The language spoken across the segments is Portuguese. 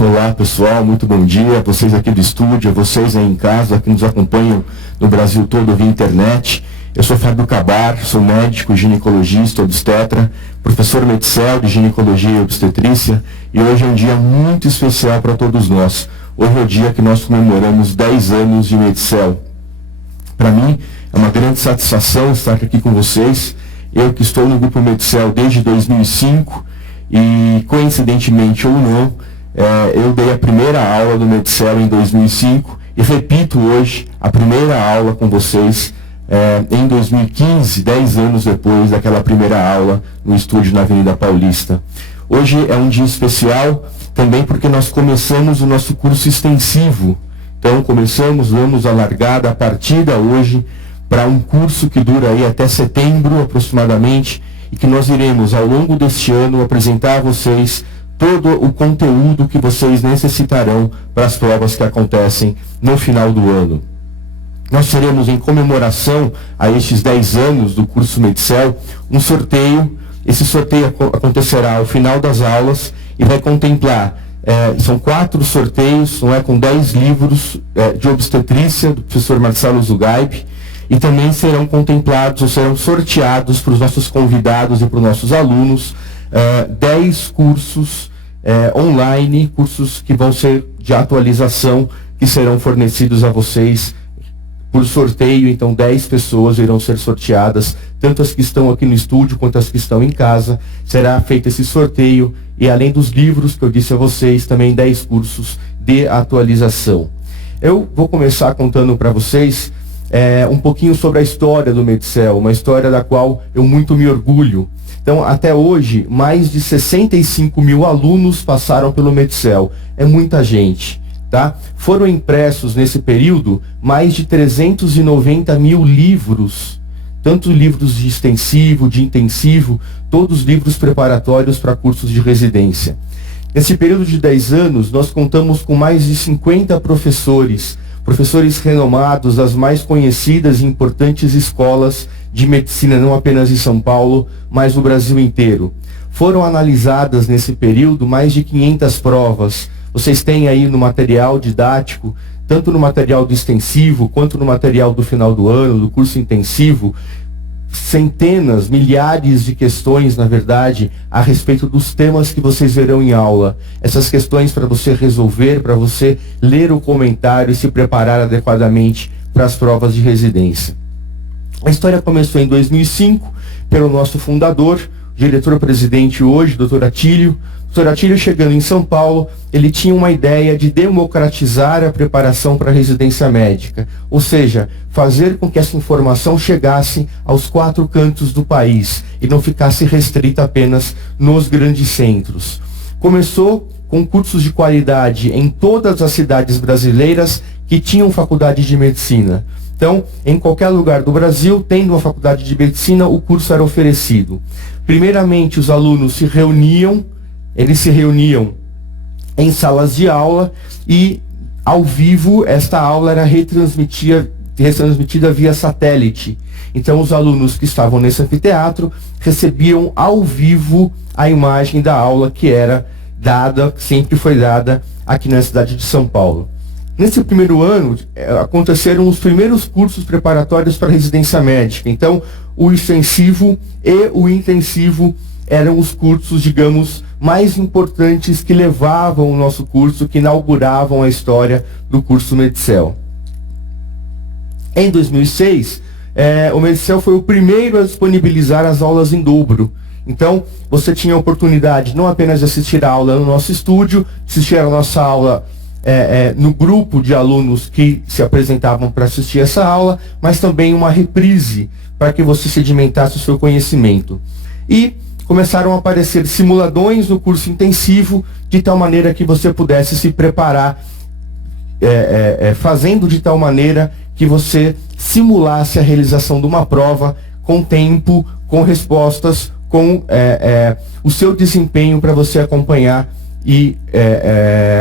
Olá pessoal, muito bom dia, vocês aqui do estúdio, vocês aí em casa, que nos acompanham no Brasil todo via internet. Eu sou Fábio Cabar, sou médico, ginecologista, obstetra, professor Medcel de ginecologia e obstetrícia, e hoje é um dia muito especial para todos nós. Hoje é o dia que nós comemoramos 10 anos de Medcel. Para mim é uma grande satisfação estar aqui com vocês. Eu que estou no grupo Medcel desde 2005 e, coincidentemente ou não, eu dei a primeira aula do Medcel em 2005 e repito hoje a primeira aula com vocês em 2015, 10 anos depois daquela primeira aula no estúdio na Avenida Paulista. Hoje é um dia especial também porque nós começamos o nosso curso extensivo. Então damos a largada, a partida hoje para um curso que dura aí até setembro aproximadamente e que nós iremos ao longo deste ano apresentar a vocês todo o conteúdo que vocês necessitarão para as provas que acontecem no final do ano. Nós teremos em comemoração a estes 10 anos do curso Medcel um sorteio. Esse sorteio acontecerá ao final das aulas e vai contemplar, são 4 sorteios, com 10 livros de obstetrícia do professor Marcelo Zugaib, e também serão contemplados ou serão sorteados para os nossos convidados e para os nossos alunos 10 cursos online, cursos que vão ser de atualização, que serão fornecidos a vocês por sorteio. Então 10 pessoas irão ser sorteadas, tanto as que estão aqui no estúdio quanto as que estão em casa. Será feito esse sorteio e, além dos livros que eu disse a vocês, também 10 cursos de atualização. Eu vou começar contando para vocês um pouquinho sobre a história do Medcel, uma história da qual eu muito me orgulho. Então, até hoje, mais de 65 mil alunos passaram pelo Medcel. É muita gente, tá? Foram impressos nesse período mais de 390 mil livros, tanto livros de extensivo, de intensivo, todos livros preparatórios para cursos de residência. Nesse período de 10 anos, nós contamos com mais de 50 professores renomados das mais conhecidas e importantes escolas de medicina, não apenas em São Paulo, mas no Brasil inteiro. Foram analisadas nesse período mais de 500 provas. Vocês têm aí no material didático, tanto no material do extensivo, quanto no material do final do ano, do curso intensivo, centenas, milhares de questões, na verdade, a respeito dos temas que vocês verão em aula. Essas questões para você resolver, para você ler o comentário e se preparar adequadamente para as provas de residência. A história começou em 2005 pelo nosso fundador, diretor-presidente hoje, Dr. Atílio. Dr. Atílio, chegando em São Paulo, ele tinha uma ideia de democratizar a preparação para a residência médica, ou seja, fazer com que essa informação chegasse aos 4 cantos do país e não ficasse restrita apenas nos grandes centros. Começou com cursos de qualidade em todas as cidades brasileiras que tinham faculdade de medicina. Então, em qualquer lugar do Brasil, tendo uma faculdade de medicina, o curso era oferecido. Primeiramente, os alunos se reuniam em salas de aula e, ao vivo, esta aula era retransmitida via satélite. Então, os alunos que estavam nesse anfiteatro recebiam ao vivo a imagem da aula que era dada, sempre foi dada aqui na cidade de São Paulo. Nesse primeiro ano, aconteceram os primeiros cursos preparatórios para residência médica. Então, o extensivo e o intensivo eram os cursos, digamos, mais importantes que levavam o nosso curso, que inauguravam a história do curso Medcel. Em 2006, o Medcel foi o primeiro a disponibilizar as aulas em dobro. Então, você tinha a oportunidade não apenas de assistir a aula no nosso estúdio, assistir a nossa aula no grupo de alunos que se apresentavam para assistir essa aula, mas também uma reprise para que você sedimentasse o seu conhecimento. E começaram a aparecer simuladões no curso intensivo, de tal maneira que você pudesse se preparar, fazendo de tal maneira que você simulasse a realização de uma prova com tempo, com respostas, com o seu desempenho para você acompanhar e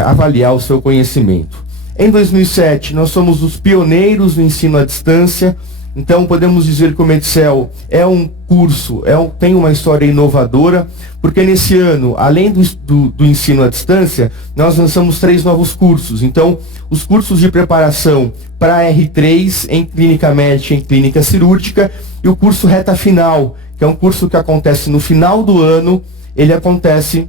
avaliar o seu conhecimento. Em 2007, nós somos os pioneiros no ensino à distância. Então podemos dizer que o Medcel é um curso, tem uma história inovadora, porque nesse ano, além do ensino à distância, nós lançamos 3 novos cursos. Então, os cursos de preparação para R3 em clínica médica e em clínica cirúrgica, e o curso reta final, que é um curso que acontece no final do ano, ele acontece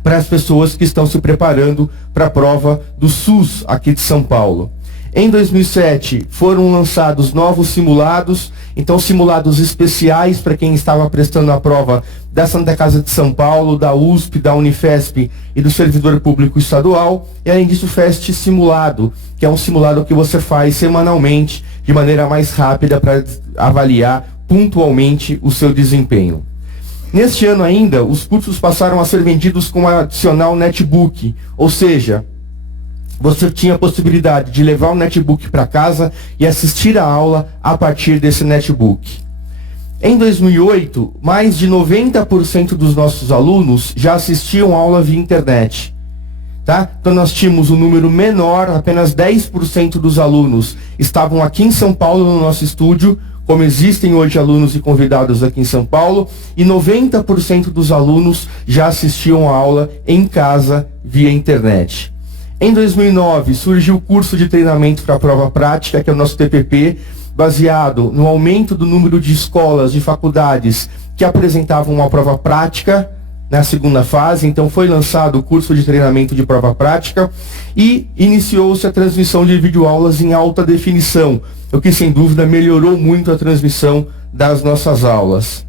para as pessoas que estão se preparando para a prova do SUS aqui de São Paulo. Em 2007 foram lançados novos simulados, então simulados especiais para quem estava prestando a prova da Santa Casa de São Paulo, da USP, da Unifesp e do servidor público estadual, e além disso o FEST Simulado, que é um simulado que você faz semanalmente de maneira mais rápida para avaliar pontualmente o seu desempenho. Neste ano ainda, os cursos passaram a ser vendidos com a adicional netbook, ou seja, você tinha a possibilidade de levar o netbook para casa e assistir a aula a partir desse netbook. Em 2008, mais de 90% dos nossos alunos já assistiam a aula via internet. Tá? Então nós tínhamos um número menor, apenas 10% dos alunos estavam aqui em São Paulo no nosso estúdio, como existem hoje alunos e convidados aqui em São Paulo, e 90% dos alunos já assistiam a aula em casa via internet. Em 2009, surgiu o curso de treinamento para a prova prática, que é o nosso TPP, baseado no aumento do número de escolas, de faculdades que apresentavam uma prova prática na segunda fase. Então foi lançado o curso de treinamento de prova prática e iniciou-se a transmissão de videoaulas em alta definição, o que sem dúvida melhorou muito a transmissão das nossas aulas.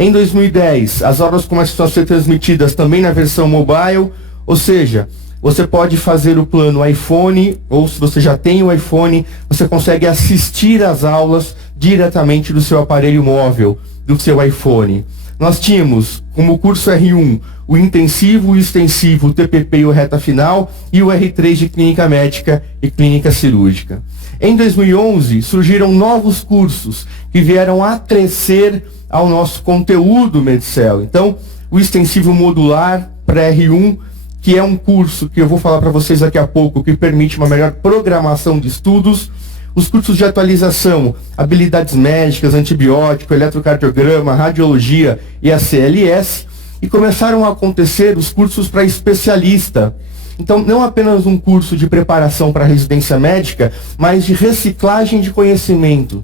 Em 2010, as aulas começam a ser transmitidas também na versão mobile, ou seja, você pode fazer o plano iPhone, ou se você já tem o iPhone, você consegue assistir às aulas diretamente do seu aparelho móvel, do seu iPhone. Nós tínhamos, como curso R1, o intensivo, o extensivo, o TPP e o reta final, e o R3 de clínica médica e clínica cirúrgica. Em 2011, surgiram novos cursos que vieram acrescer ao nosso conteúdo Medcel. Então, o extensivo modular para R1, que é um curso que eu vou falar para vocês daqui a pouco, que permite uma melhor programação de estudos. Os cursos de atualização, habilidades médicas, antibiótico, eletrocardiograma, radiologia e a CLS. E começaram a acontecer os cursos para especialista. Então, não apenas um curso de preparação para residência médica, mas de reciclagem de conhecimento.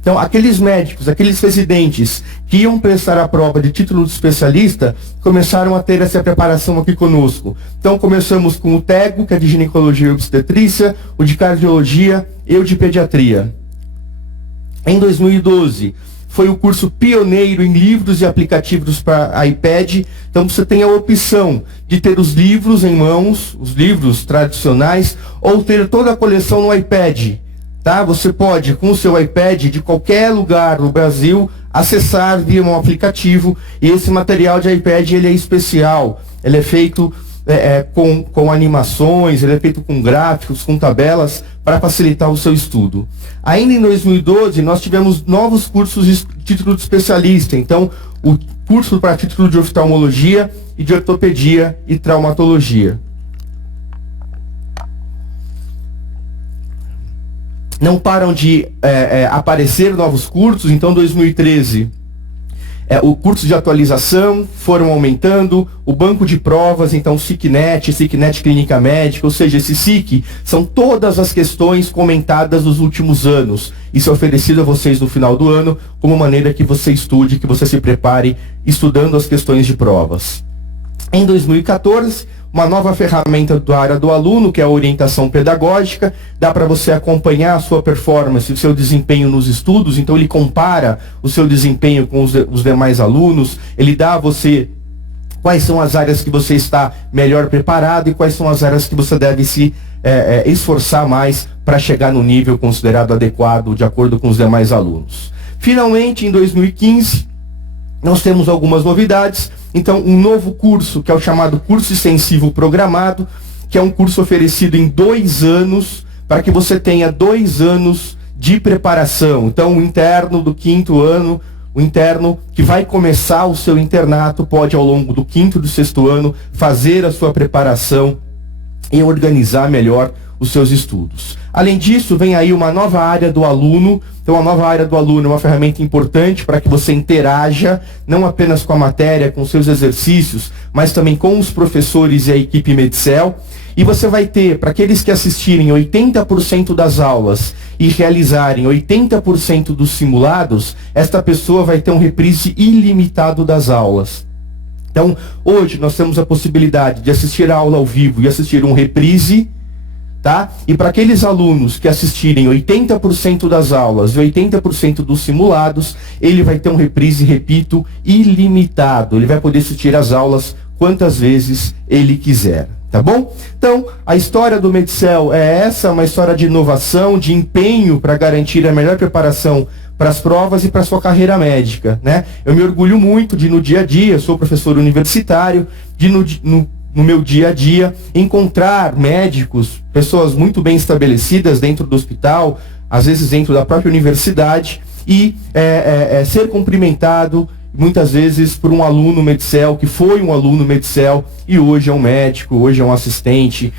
Então, aqueles médicos, aqueles residentes que iam prestar a prova de título de especialista, começaram a ter essa preparação aqui conosco. Então, começamos com o TEGO, que é de ginecologia e obstetrícia, o de cardiologia e o de pediatria. Em 2012, foi o curso pioneiro em livros e aplicativos para iPad. Então, você tem a opção de ter os livros em mãos, os livros tradicionais, ou ter toda a coleção no iPad. Tá? Você pode, com o seu iPad, de qualquer lugar no Brasil, acessar via um aplicativo, e esse material de iPad ele é especial, ele é feito com animações, ele é feito com gráficos, com tabelas, para facilitar o seu estudo. Ainda em 2012, nós tivemos novos cursos de título de especialista, então o curso para título de oftalmologia e de ortopedia e traumatologia. Não param de aparecer novos cursos. Então, em 2013, o curso de atualização foram aumentando, o banco de provas, então SICNET Clínica Médica, ou seja, esse SIC são todas as questões comentadas nos últimos anos. Isso é oferecido a vocês no final do ano, como maneira que você estude, que você se prepare estudando as questões de provas. Em 2014, uma nova ferramenta da área do aluno, que é a orientação pedagógica, dá para você acompanhar a sua performance, o seu desempenho nos estudos. Então ele compara o seu desempenho com os demais alunos, ele dá a você quais são as áreas que você está melhor preparado e quais são as áreas que você deve se esforçar mais para chegar no nível considerado adequado de acordo com os demais alunos. Finalmente, em 2015, nós temos algumas novidades. Então, um novo curso, que é o chamado curso extensivo programado, que é um curso oferecido em 2 anos, para que você tenha 2 anos de preparação. Então, o interno do 5º ano, o interno que vai começar o seu internato, pode ao longo do 5º e do 6º ano fazer a sua preparação e organizar melhor os seus estudos. Além disso, vem aí uma nova área do aluno. Então, a nova área do aluno é uma ferramenta importante para que você interaja, não apenas com a matéria, com seus exercícios, mas também com os professores e a equipe Medcel. E você vai ter, para aqueles que assistirem 80% das aulas e realizarem 80% dos simulados, esta pessoa vai ter um reprise ilimitado das aulas. Então, hoje nós temos a possibilidade de assistir a aula ao vivo e assistir um reprise, tá? E para aqueles alunos que assistirem 80% das aulas e 80% dos simulados, ele vai ter um reprise, repito, ilimitado. Ele vai poder assistir as aulas quantas vezes ele quiser. Tá bom? Então, a história do Medcel é essa, uma história de inovação, de empenho para garantir a melhor preparação para as provas e para a sua carreira médica, né? Eu me orgulho muito de, no dia a dia, sou professor universitário, de no meu dia a dia, encontrar médicos, pessoas muito bem estabelecidas dentro do hospital, às vezes dentro da própria universidade, e ser cumprimentado muitas vezes por um aluno Medcel, que foi um aluno Medcel e hoje é um médico, hoje é um assistente,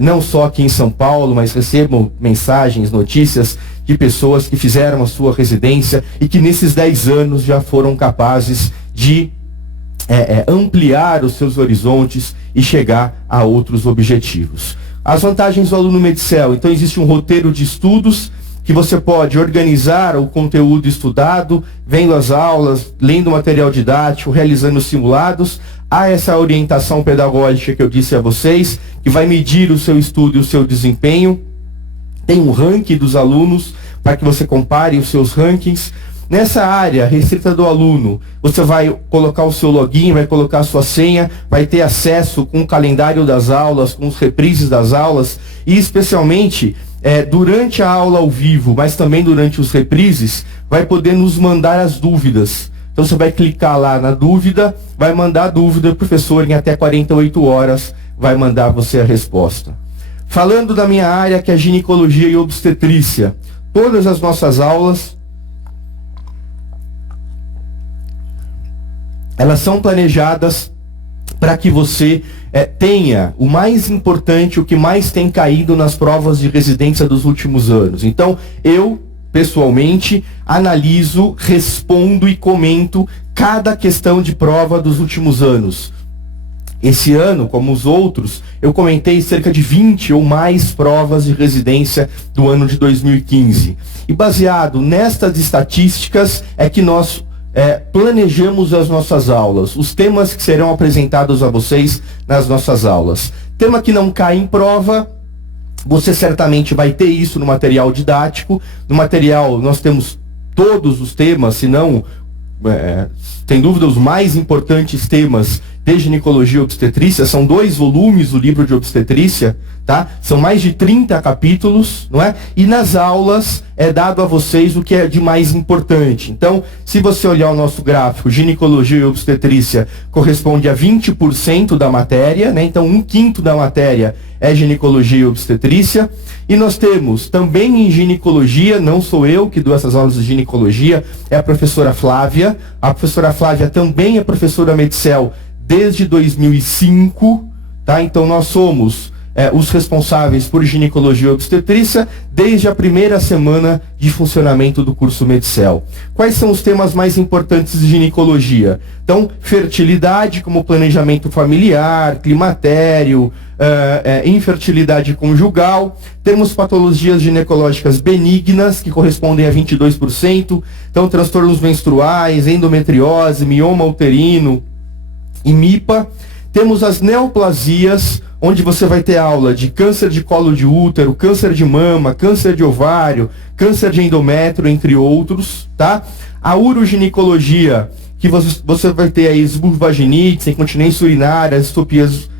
não só aqui em São Paulo, mas recebo mensagens, notícias de pessoas que fizeram a sua residência e que nesses 10 anos já foram capazes de ampliar os seus horizontes e chegar a outros objetivos. As vantagens do aluno Medcel: então existe um roteiro de estudos que você pode organizar o conteúdo estudado, vendo as aulas, lendo material didático, realizando simulados. Há essa orientação pedagógica que eu disse a vocês, que vai medir o seu estudo e o seu desempenho. Tem um ranking dos alunos, para que você compare os seus rankings. Nessa área restrita do aluno, você vai colocar o seu login, vai colocar a sua senha, vai ter acesso com o calendário das aulas, com os reprises das aulas, e especialmente durante a aula ao vivo, mas também durante os reprises, vai poder nos mandar as dúvidas. Então você vai clicar lá na dúvida, vai mandar a dúvida, o professor em até 48 horas vai mandar você a resposta. Falando da minha área, que é ginecologia e obstetrícia, todas as nossas aulas, elas são planejadas para que você tenha o mais importante, o que mais tem caído nas provas de residência dos últimos anos. Então, eu, pessoalmente, analiso, respondo e comento cada questão de prova dos últimos anos. Esse ano, como os outros, eu comentei cerca de 20 ou mais provas de residência do ano de 2015. E baseado nestas estatísticas é que nós planejamos as nossas aulas, os temas que serão apresentados a vocês nas nossas aulas. Tema que não cai em prova, você certamente vai ter isso no material didático. No material nós temos todos os temas, se não, sem dúvida, os mais importantes temas de ginecologia e obstetrícia. São 2 volumes do livro de obstetrícia, tá? São mais de 30 capítulos, não é? E nas aulas é dado a vocês o que é de mais importante. Então, se você olhar o nosso gráfico, ginecologia e obstetrícia corresponde a 20% da matéria, né? Então 1/5 da matéria é ginecologia e obstetrícia. E nós temos também em ginecologia, não sou eu que dou essas aulas de ginecologia, é a professora Flávia. A professora Flávia também é professora Medcel desde 2005, tá? Então nós somos os responsáveis por ginecologia e obstetrícia desde a primeira semana de funcionamento do curso Medcel. Quais são os temas mais importantes de ginecologia? Então, fertilidade, como planejamento familiar, climatério, infertilidade conjugal. Temos patologias ginecológicas benignas, que correspondem a 22%. Então, transtornos menstruais, endometriose, mioma uterino e MIPA. Temos as neoplasias, onde você vai ter aula de câncer de colo de útero, câncer de mama, câncer de ovário, câncer de endométrio, entre outros, tá? A uroginecologia, que você vai ter aí vulvaginites, incontinência urinária, distopias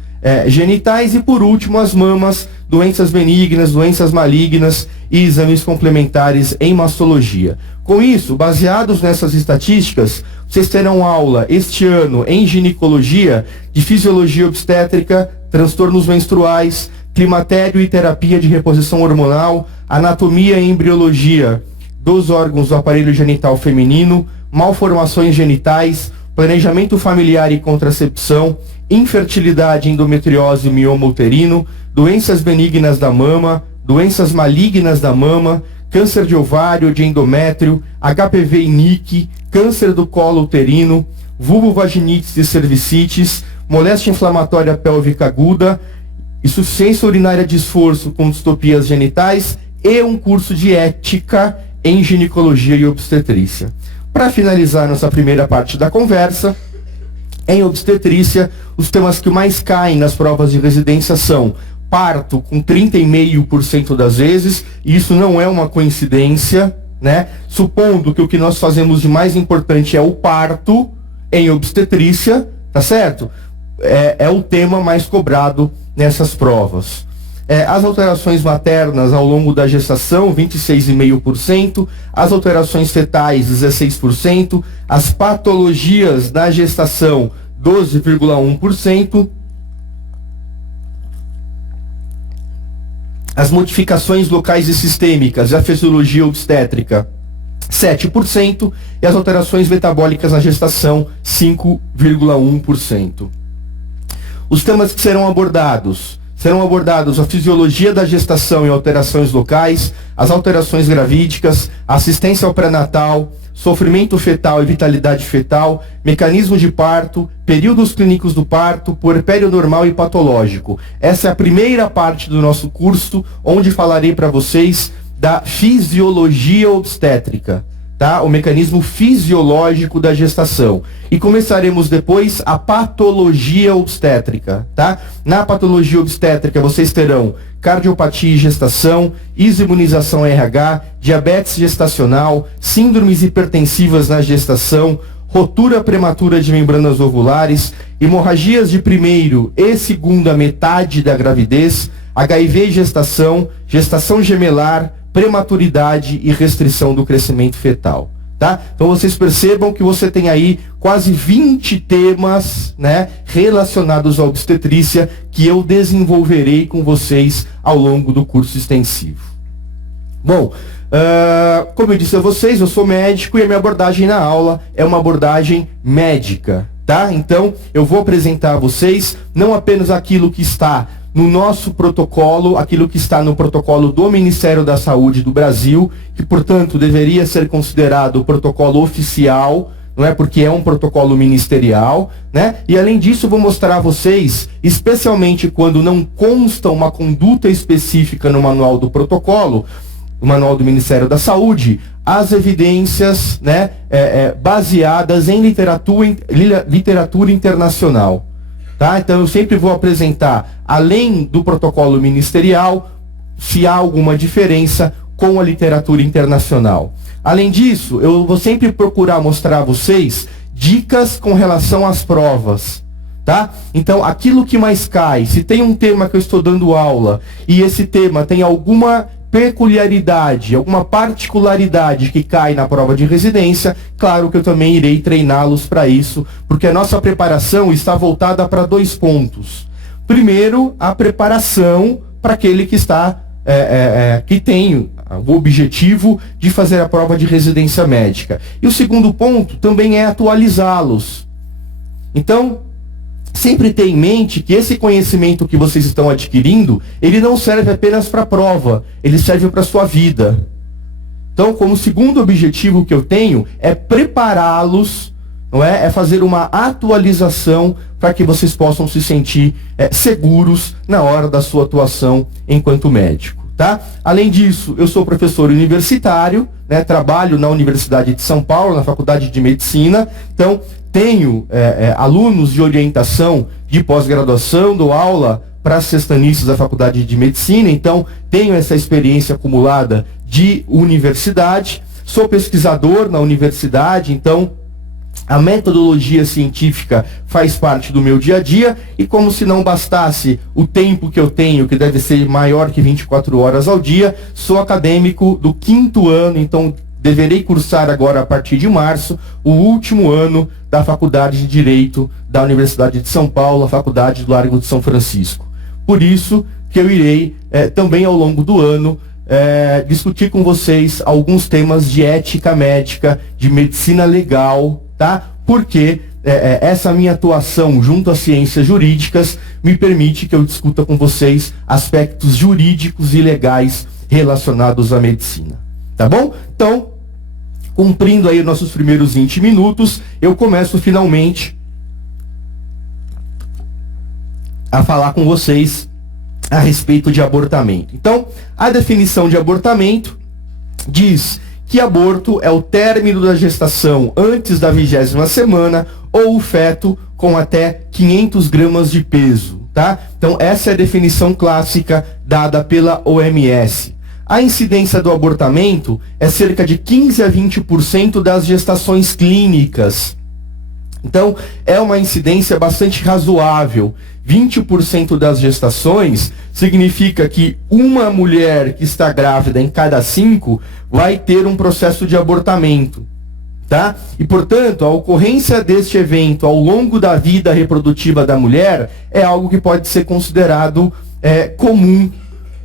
genitais, e por último as mamas, doenças benignas, doenças malignas e exames complementares em mastologia. Com isso, baseados nessas estatísticas, vocês terão aula este ano em ginecologia de fisiologia obstétrica, transtornos menstruais, climatério e terapia de reposição hormonal, anatomia e embriologia dos órgãos do aparelho genital feminino, malformações genitais, planejamento familiar e contracepção, infertilidade, endometriose, mioma uterino, doenças benignas da mama, doenças malignas da mama, câncer de ovário, de endométrio, HPV e NIC, câncer do colo uterino, vulvovaginites e cervicites, moléstia inflamatória pélvica aguda, insuficiência urinária de esforço com distopias genitais e um curso de ética em ginecologia e obstetrícia. Para finalizar nossa primeira parte da conversa, em obstetrícia, os temas que mais caem nas provas de residência são parto, com 30,5% das vezes, e isso não é uma coincidência, né? Supondo que o que nós fazemos de mais importante é o parto em obstetrícia, tá certo? É o tema mais cobrado nessas provas. As alterações maternas ao longo da gestação, 26,5%, as alterações fetais, 16%, as patologias na gestação, 12,1%, as modificações locais e sistêmicas, a fisiologia obstétrica, 7%, e as alterações metabólicas na gestação, 5,1%. Os temas que serão abordados a fisiologia da gestação e alterações locais, as alterações gravídicas, assistência ao pré-natal, sofrimento fetal e vitalidade fetal, mecanismo de parto, períodos clínicos do parto, puerpério normal e patológico. Essa é a primeira parte do nosso curso, onde falarei para vocês da fisiologia obstétrica, tá? O mecanismo fisiológico da gestação. E começaremos depois a patologia obstétrica, tá? Na patologia obstétrica vocês terão cardiopatia e gestação, imunização RH, diabetes gestacional, síndromes hipertensivas na gestação, rotura prematura de membranas ovulares, hemorragias de primeiro e segunda metade da gravidez, HIV e gestação, gestação gemelar, prematuridade e restrição do crescimento fetal, tá? Então vocês percebam que você tem aí quase 20 temas, né, relacionados à obstetrícia que eu desenvolverei com vocês ao longo do curso extensivo. Bom, como eu disse a vocês, eu sou médico e a minha abordagem na aula é uma abordagem médica, tá? Então eu vou apresentar a vocês não apenas aquilo que está no nosso protocolo, aquilo que está no protocolo do Ministério da Saúde do Brasil, que, portanto, deveria ser considerado o protocolo oficial, não é? Porque é um protocolo ministerial, né? E, além disso, vou mostrar a vocês, especialmente quando não consta uma conduta específica no manual do protocolo, no manual do Ministério da Saúde, as evidências, né, baseadas em literatura internacional. Tá? Então eu sempre vou apresentar, além do protocolo ministerial, se há alguma diferença com a literatura internacional. Além disso, eu vou sempre procurar mostrar a vocês dicas com relação às provas. Tá? Então, aquilo que mais cai, se tem um tema que eu estou dando aula e esse tema tem alguma peculiaridade, alguma particularidade que cai na prova de residência, claro que eu também irei treiná-los para isso, porque a nossa preparação está voltada para 2 pontos. Primeiro, a preparação para aquele que está, que tem o objetivo de fazer a prova de residência médica. E o segundo ponto também é atualizá-los. Então, sempre tenha em mente que esse conhecimento que vocês estão adquirindo, ele não serve apenas para a prova, ele serve para a sua vida. Então, como segundo objetivo que eu tenho, é prepará-los, não é? É fazer uma atualização para que vocês possam se sentir seguros na hora da sua atuação enquanto médico. Tá? Além disso, eu sou professor universitário, né? Trabalho na Universidade de São Paulo, na Faculdade de Medicina, então tenho alunos de orientação de pós-graduação, dou aula para sextanistas da Faculdade de Medicina, então tenho essa experiência acumulada de universidade, sou pesquisador na universidade, então a metodologia científica faz parte do meu dia a dia, e como se não bastasse o tempo que eu tenho, que deve ser maior que 24 horas ao dia, sou acadêmico do 5º ano, então deverei cursar agora, a partir de março, o último ano da Faculdade de Direito da Universidade de São Paulo, a Faculdade do Largo de São Francisco. Por isso que eu irei, também ao longo do ano, discutir com vocês alguns temas de ética médica, de medicina legal, tá? Porque essa minha atuação junto às ciências jurídicas me permite que eu discuta com vocês aspectos jurídicos e legais relacionados à medicina. Tá bom? Então, cumprindo aí nossos primeiros 20 minutos, eu começo finalmente a falar com vocês a respeito de abortamento. Então, a definição de abortamento diz que aborto é o término da gestação antes da 20ª semana ou o feto com até 500 gramas de peso, tá? Então, essa é a definição clássica dada pela OMS. A incidência do abortamento é cerca de 15 a 20% das gestações clínicas. Então, é uma incidência bastante razoável. 20% das gestações significa que uma mulher que está grávida em cada 5 vai ter um processo de abortamento, tá? E, portanto, a ocorrência deste evento ao longo da vida reprodutiva da mulher é algo que pode ser considerado comum,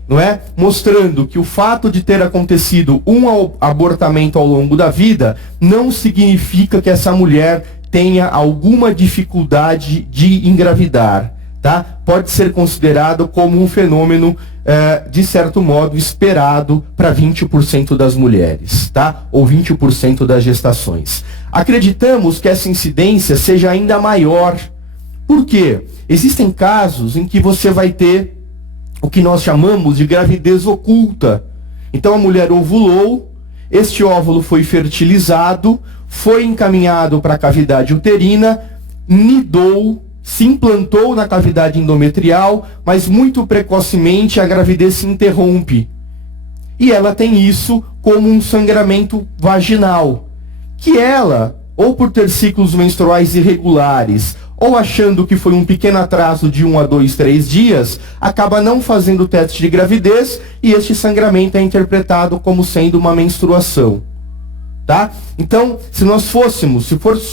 não é? Mostrando que o fato de ter acontecido um abortamento ao longo da vida não significa que essa mulher tenha alguma dificuldade de engravidar, tá? Pode ser considerado como um fenômeno, de certo modo, esperado para 20% das mulheres, tá? Ou 20% das gestações. Acreditamos que essa incidência seja ainda maior. Por quê? Existem casos em que você vai ter o que nós chamamos de gravidez oculta. Então a mulher ovulou, este óvulo foi fertilizado, foi encaminhado para a cavidade uterina, nidou, se implantou na cavidade endometrial, mas muito precocemente a gravidez se interrompe. E ela tem isso como um sangramento vaginal, que ela, ou por ter ciclos menstruais irregulares, ou achando que foi um pequeno atraso de 1 a 2, 3 dias, acaba não fazendo o teste de gravidez e este sangramento é interpretado como sendo uma menstruação. Tá? Então, se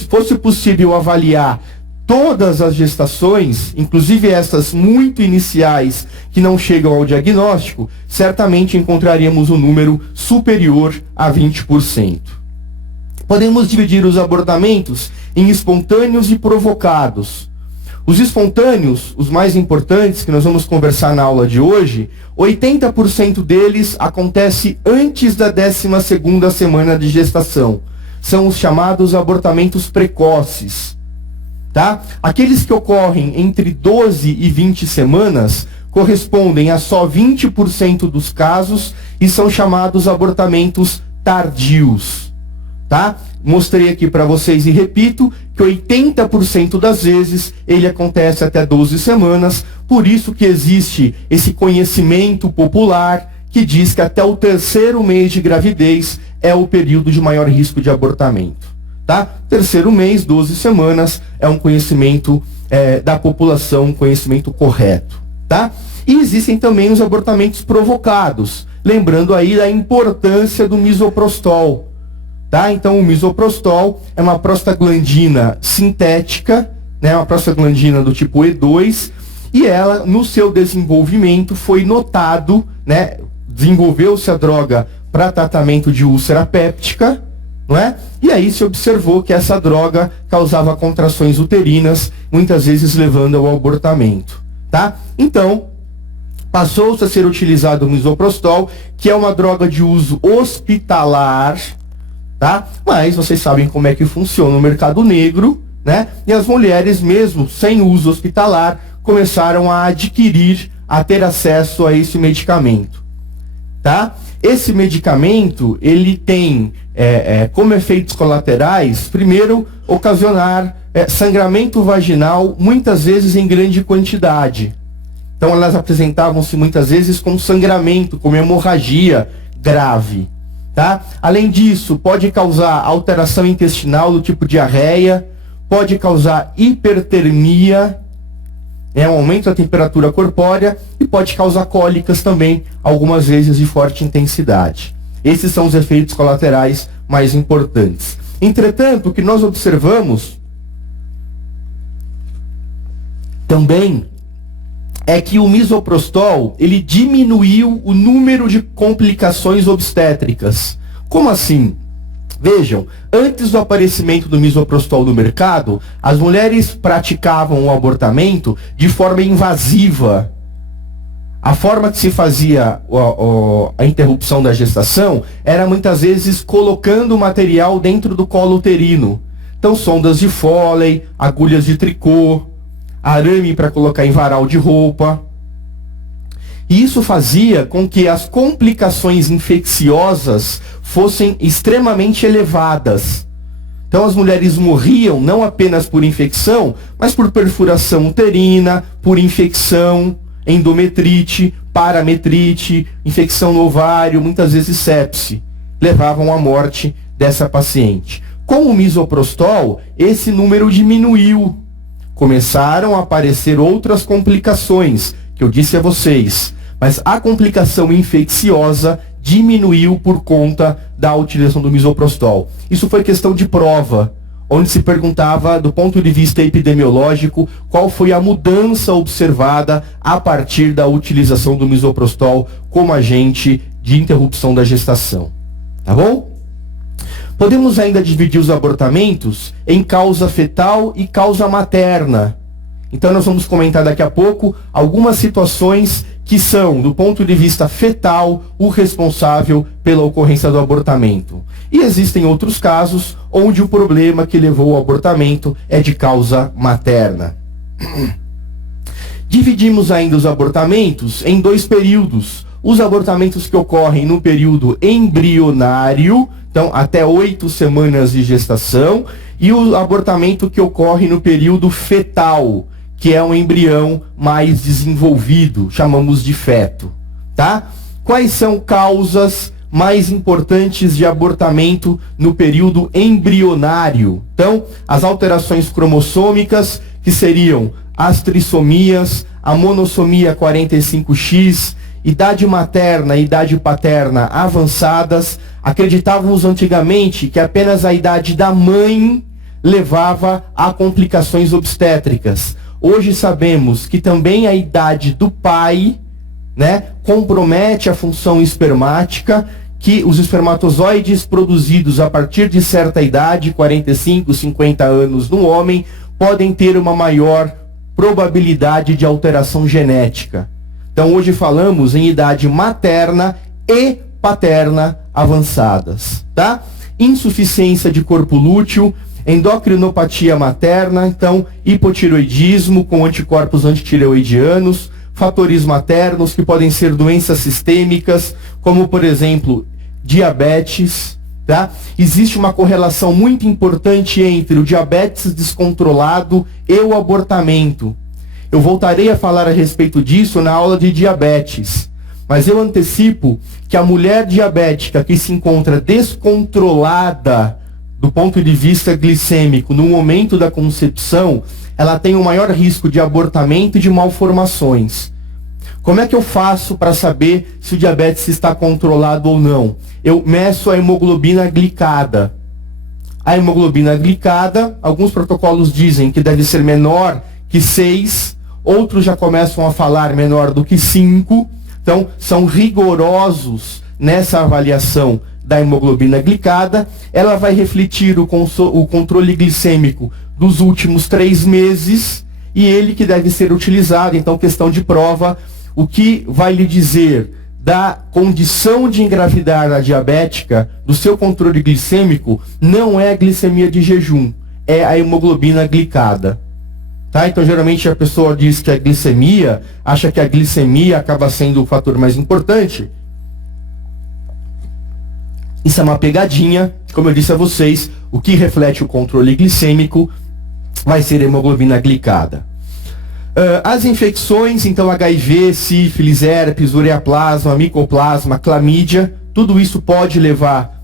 fosse possível avaliar todas as gestações, inclusive essas muito iniciais que não chegam ao diagnóstico, certamente encontraríamos um número superior a 20%. Podemos dividir os abortamentos em espontâneos e provocados. Os espontâneos, os mais importantes, que nós vamos conversar na aula de hoje, 80% deles acontece antes da 12ª semana de gestação. São os chamados abortamentos precoces. Tá? Aqueles que ocorrem entre 12 e 20 semanas correspondem a só 20% dos casos e são chamados abortamentos tardios. Tá? Mostrei aqui para vocês e repito que 80% das vezes ele acontece até 12 semanas, por isso que existe esse conhecimento popular que diz que até o 3º mês de gravidez é o período de maior risco de abortamento. Tá? 3º mês, 12 semanas, é um conhecimento da população, um conhecimento correto. Tá? E existem também os abortamentos provocados, lembrando aí da importância do misoprostol. Tá? Então, o misoprostol é uma prostaglandina sintética, né? Uma prostaglandina do tipo E2, e ela, no seu desenvolvimento, foi notado, né? Desenvolveu-se a droga para tratamento de úlcera péptica, não é? E aí se observou que essa droga causava contrações uterinas, muitas vezes levando ao abortamento. Tá? Então, passou-se a ser utilizado o misoprostol, que é uma droga de uso hospitalar, tá? Mas vocês sabem como é que funciona o mercado negro, né? E as mulheres, mesmo sem uso hospitalar, começaram a adquirir, a ter acesso a esse medicamento, tá? Esse medicamento, ele tem como efeitos colaterais, primeiro, ocasionar sangramento vaginal, muitas vezes em grande quantidade. Então elas apresentavam-se muitas vezes com sangramento, com hemorragia grave. Tá? Além disso, pode causar alteração intestinal do tipo diarreia, pode causar hipertermia, um aumento da temperatura corpórea e pode causar cólicas também, algumas vezes de forte intensidade. Esses são os efeitos colaterais mais importantes. Entretanto, o que nós observamos também é que o misoprostol, ele diminuiu o número de complicações obstétricas. Como assim? Vejam, antes do aparecimento do misoprostol no mercado, as mulheres praticavam o abortamento de forma invasiva. A forma que se fazia a interrupção da gestação era muitas vezes colocando o material dentro do colo uterino. Então, sondas de Foley, agulhas de tricô, arame para colocar em varal de roupa. E isso fazia com que as complicações infecciosas fossem extremamente elevadas. Então as mulheres morriam não apenas por infecção, mas por perfuração uterina, por infecção, endometrite, parametrite, infecção no ovário, muitas vezes sepse. Levavam à morte dessa paciente. Com o misoprostol, esse número diminuiu. Começaram a aparecer outras complicações, que eu disse a vocês. Mas a complicação infecciosa diminuiu por conta da utilização do misoprostol. Isso foi questão de prova, onde se perguntava, do ponto de vista epidemiológico, qual foi a mudança observada a partir da utilização do misoprostol como agente de interrupção da gestação. Tá bom? Podemos ainda dividir os abortamentos em causa fetal e causa materna. Então nós vamos comentar daqui a pouco algumas situações que são, do ponto de vista fetal, o responsável pela ocorrência do abortamento. E existem outros casos onde o problema que levou ao abortamento é de causa materna. Dividimos ainda os abortamentos em dois períodos. Os abortamentos que ocorrem no período embrionário, então até 8 semanas de gestação, e o abortamento que ocorre no período fetal, que é um embrião mais desenvolvido, chamamos de feto, tá? Quais são causas mais importantes de abortamento no período embrionário? Então, as alterações cromossômicas, que seriam as trissomias, a monossomia 45X, idade materna e idade paterna avançadas. Acreditávamos antigamente que apenas a idade da mãe levava a complicações obstétricas. Hoje sabemos que também a idade do pai, né, compromete a função espermática, que os espermatozoides produzidos a partir de certa idade, 45, 50 anos no homem, podem ter uma maior probabilidade de alteração genética. Então hoje falamos em idade materna e paterna avançadas, tá? Insuficiência de corpo lúteo, endocrinopatia materna, então hipotireoidismo com anticorpos antitireoidianos, fatores maternos que podem ser doenças sistêmicas, como por exemplo, diabetes, tá? Existe uma correlação muito importante entre o diabetes descontrolado e o abortamento. Eu voltarei a falar a respeito disso na aula de diabetes, mas eu antecipo que a mulher diabética que se encontra descontrolada do ponto de vista glicêmico no momento da concepção, ela tem um maior risco de abortamento e de malformações. Como é que eu faço para saber se o diabetes está controlado ou não? Eu meço a hemoglobina glicada. A hemoglobina glicada, alguns protocolos dizem que deve ser menor que 6, outros já começam a falar menor do que 5. Então, são rigorosos nessa avaliação da hemoglobina glicada. Ela vai refletir o controle glicêmico dos últimos 3 meses e ele que deve ser utilizado. Então, questão de prova, o que vai lhe dizer da condição de engravidar na diabética, do seu controle glicêmico, não é a glicemia de jejum, é a hemoglobina glicada. Tá? Então, geralmente a pessoa diz que a glicemia, acha que a glicemia acaba sendo o fator mais importante. Isso é uma pegadinha. Como eu disse a vocês, o que reflete o controle glicêmico vai ser a hemoglobina glicada. As infecções, então HIV, sífilis, herpes, ureaplasma, micoplasma, clamídia, tudo isso pode levar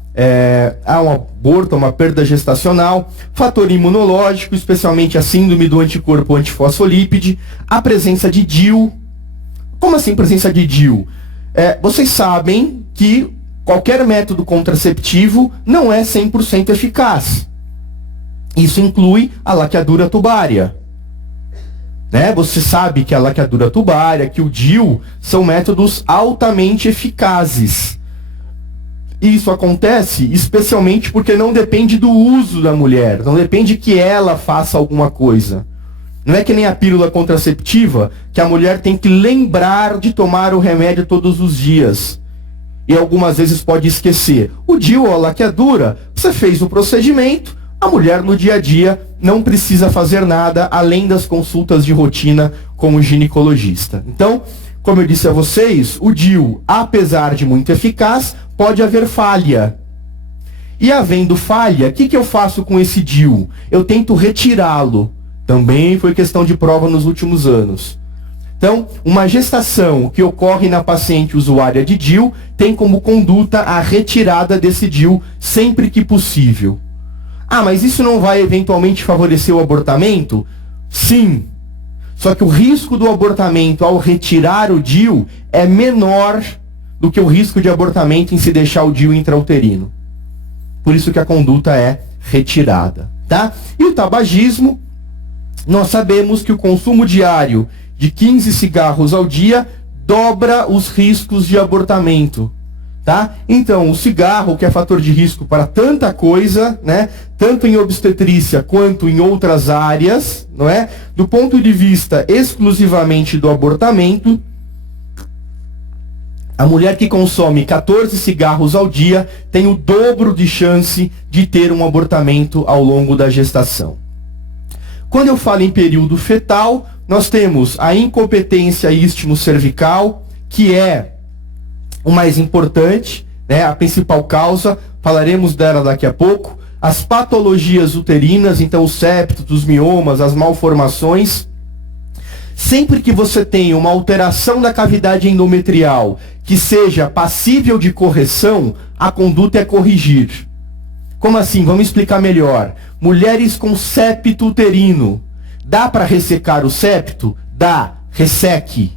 a um aborto, a uma perda gestacional. Fator imunológico, especialmente a síndrome do anticorpo antifosfolípide, a presença de DIU. Como assim presença de DIU? Vocês sabem que qualquer método contraceptivo não é 100% eficaz. Isso inclui a laqueadura tubária. Né? Você sabe que a laqueadura tubária, que o DIU, são métodos altamente eficazes. Isso acontece especialmente porque não depende do uso da mulher, não depende que ela faça alguma coisa. Não é que nem a pílula contraceptiva, que a mulher tem que lembrar de tomar o remédio todos os dias. E algumas vezes pode esquecer. O DIU, a laqueadura, você fez o procedimento, a mulher no dia a dia não precisa fazer nada além das consultas de rotina com o ginecologista. Então, como eu disse a vocês, o DIU, apesar de muito eficaz, pode haver falha. E havendo falha, o que eu faço com esse DIU? Eu tento retirá-lo. Também foi questão de prova nos últimos anos. Então, uma gestação que ocorre na paciente usuária de DIU tem como conduta a retirada desse DIU sempre que possível. Ah, mas isso não vai eventualmente favorecer o abortamento? Sim. Só que o risco do abortamento ao retirar o DIU é menor do que o risco de abortamento em se deixar o DIU intrauterino. Por isso que a conduta é retirada, tá? E o tabagismo, nós sabemos que o consumo diário de 15 cigarros ao dia dobra os riscos de abortamento, tá? Então, o cigarro, que é fator de risco para tanta coisa, né? Tanto em obstetrícia quanto em outras áreas, não é? Do ponto de vista exclusivamente do abortamento, a mulher que consome 14 cigarros ao dia tem o dobro de chance de ter um abortamento ao longo da gestação. Quando eu falo em período fetal, nós temos a incompetência istmo-cervical, que é o mais importante, né, a principal causa, falaremos dela daqui a pouco. As patologias uterinas, então os septos, os miomas, as malformações. Sempre que você tem uma alteração da cavidade endometrial que seja passível de correção, a conduta é corrigir. Como assim? Vamos explicar melhor. Mulheres com septo uterino. Dá para ressecar o septo? Dá. Resseque.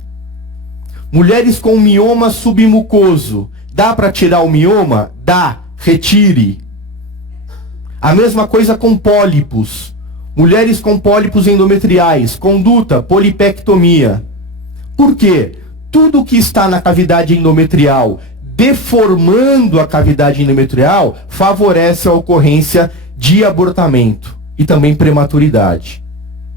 Mulheres com mioma submucoso. Dá para tirar o mioma? Dá. Retire. A mesma coisa com pólipos. Mulheres com pólipos endometriais. Conduta, polipectomia. Por quê? Tudo que está na cavidade endometrial deformando a cavidade endometrial favorece a ocorrência de abortamento e também prematuridade.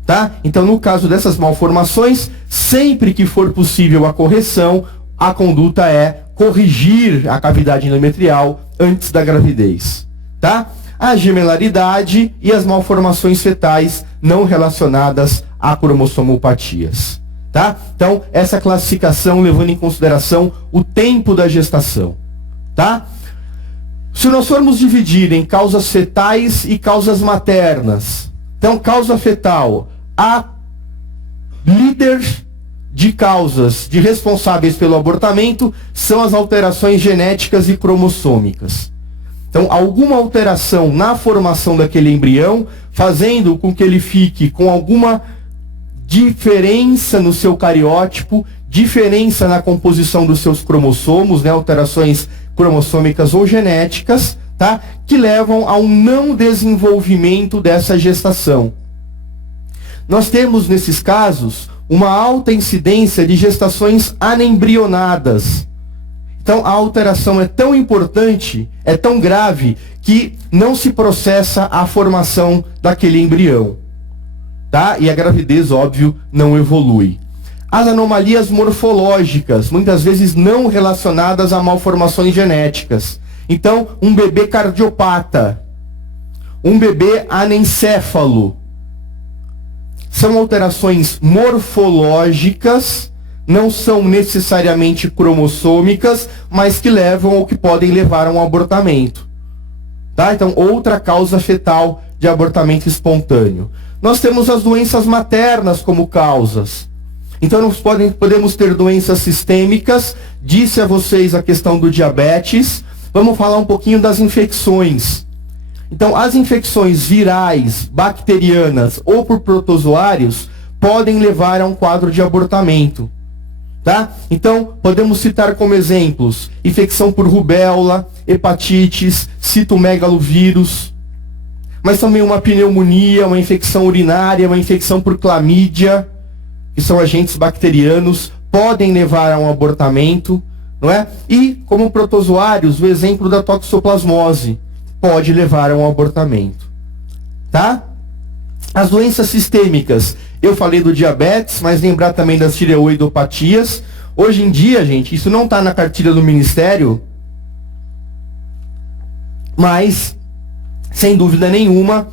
Tá? Então, no caso dessas malformações, sempre que for possível a correção, a conduta é corrigir a cavidade endometrial antes da gravidez. Tá? A gemelaridade e as malformações fetais não relacionadas a cromossomopatias. Tá? Então, essa classificação levando em consideração o tempo da gestação. Tá? Se nós formos dividir em causas fetais e causas maternas, então, causa fetal, a líder de causas de responsáveis pelo abortamento são as alterações genéticas e cromossômicas. Então, alguma alteração na formação daquele embrião, fazendo com que ele fique com alguma diferença no seu cariótipo, diferença na composição dos seus cromossomos, né, alterações cromossômicas ou genéticas, tá, que levam ao não desenvolvimento dessa gestação. Nós temos, nesses casos, uma alta incidência de gestações anembrionadas. Então, a alteração é tão importante, é tão grave, que não se processa a formação daquele embrião. Tá? E a gravidez, óbvio, não evolui. As anomalias morfológicas, muitas vezes não relacionadas a malformações genéticas. Então, um bebê cardiopata, um bebê anencéfalo, são alterações morfológicas, não são necessariamente cromossômicas, mas que levam ou que podem levar a um abortamento. Tá? Então, outra causa fetal de abortamento espontâneo. Nós temos as doenças maternas como causas. Então, nós podemos ter doenças sistêmicas. Disse a vocês a questão do diabetes. Vamos falar um pouquinho das infecções. Então, as infecções virais, bacterianas ou por protozoários podem levar a um quadro de abortamento. Tá? Então, podemos citar como exemplos infecção por rubéola, hepatites, citomegalovírus, mas também uma pneumonia, uma infecção urinária, uma infecção por clamídia, que são agentes bacterianos, podem levar a um abortamento, não é? E, como protozoários, o exemplo da toxoplasmose pode levar a um abortamento, tá? As doenças sistêmicas, eu falei do diabetes, mas lembrar também das tireoidopatias. Hoje em dia, gente, isso não está na cartilha do Ministério, mas, sem dúvida nenhuma,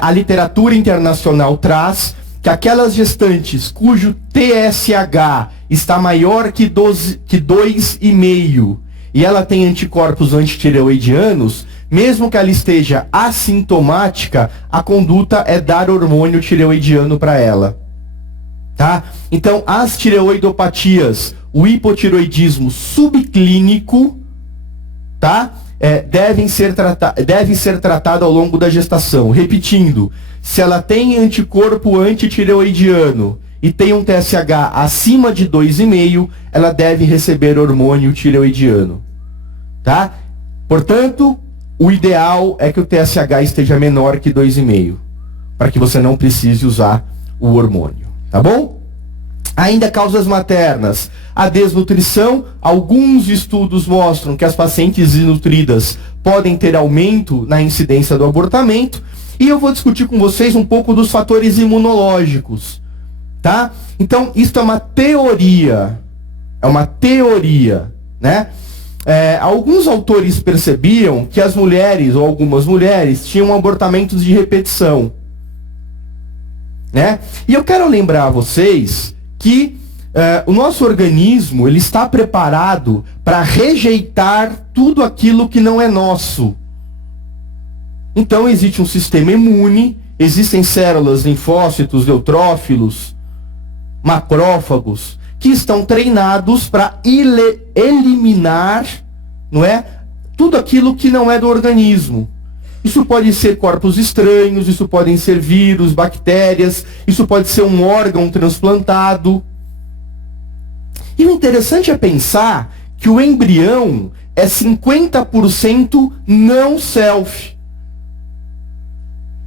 a literatura internacional traz que aquelas gestantes cujo TSH está maior que 2,5 e ela tem anticorpos antitireoidianos, mesmo que ela esteja assintomática, a conduta é dar hormônio tireoidiano para ela. Tá? Então, as tireoidopatias, o hipotireoidismo subclínico, tá? Deve ser tratado ao longo da gestação. Repetindo, se ela tem anticorpo antitireoidiano e tem um TSH acima de 2,5, ela deve receber hormônio tireoidiano. Tá? Portanto, o ideal é que o TSH esteja menor que 2,5, para que você não precise usar o hormônio. Tá bom? Ainda causas maternas. A desnutrição, alguns estudos mostram que as pacientes desnutridas podem ter aumento na incidência do abortamento. E eu vou discutir com vocês um pouco dos fatores imunológicos. Tá? Então, isso é uma teoria. É uma teoria, né? Alguns autores percebiam que as mulheres, ou algumas mulheres, tinham abortamentos de repetição. Né? E eu quero lembrar a vocês que o nosso organismo ele está preparado para rejeitar tudo aquilo que não é nosso. Então existe um sistema imune, existem células, linfócitos, neutrófilos, macrófagos, que estão treinados para eliminar, não é, tudo aquilo que não é do organismo. Isso pode ser corpos estranhos, isso podem ser vírus, bactérias, isso pode ser um órgão transplantado. E o interessante é pensar que o embrião é 50% não self.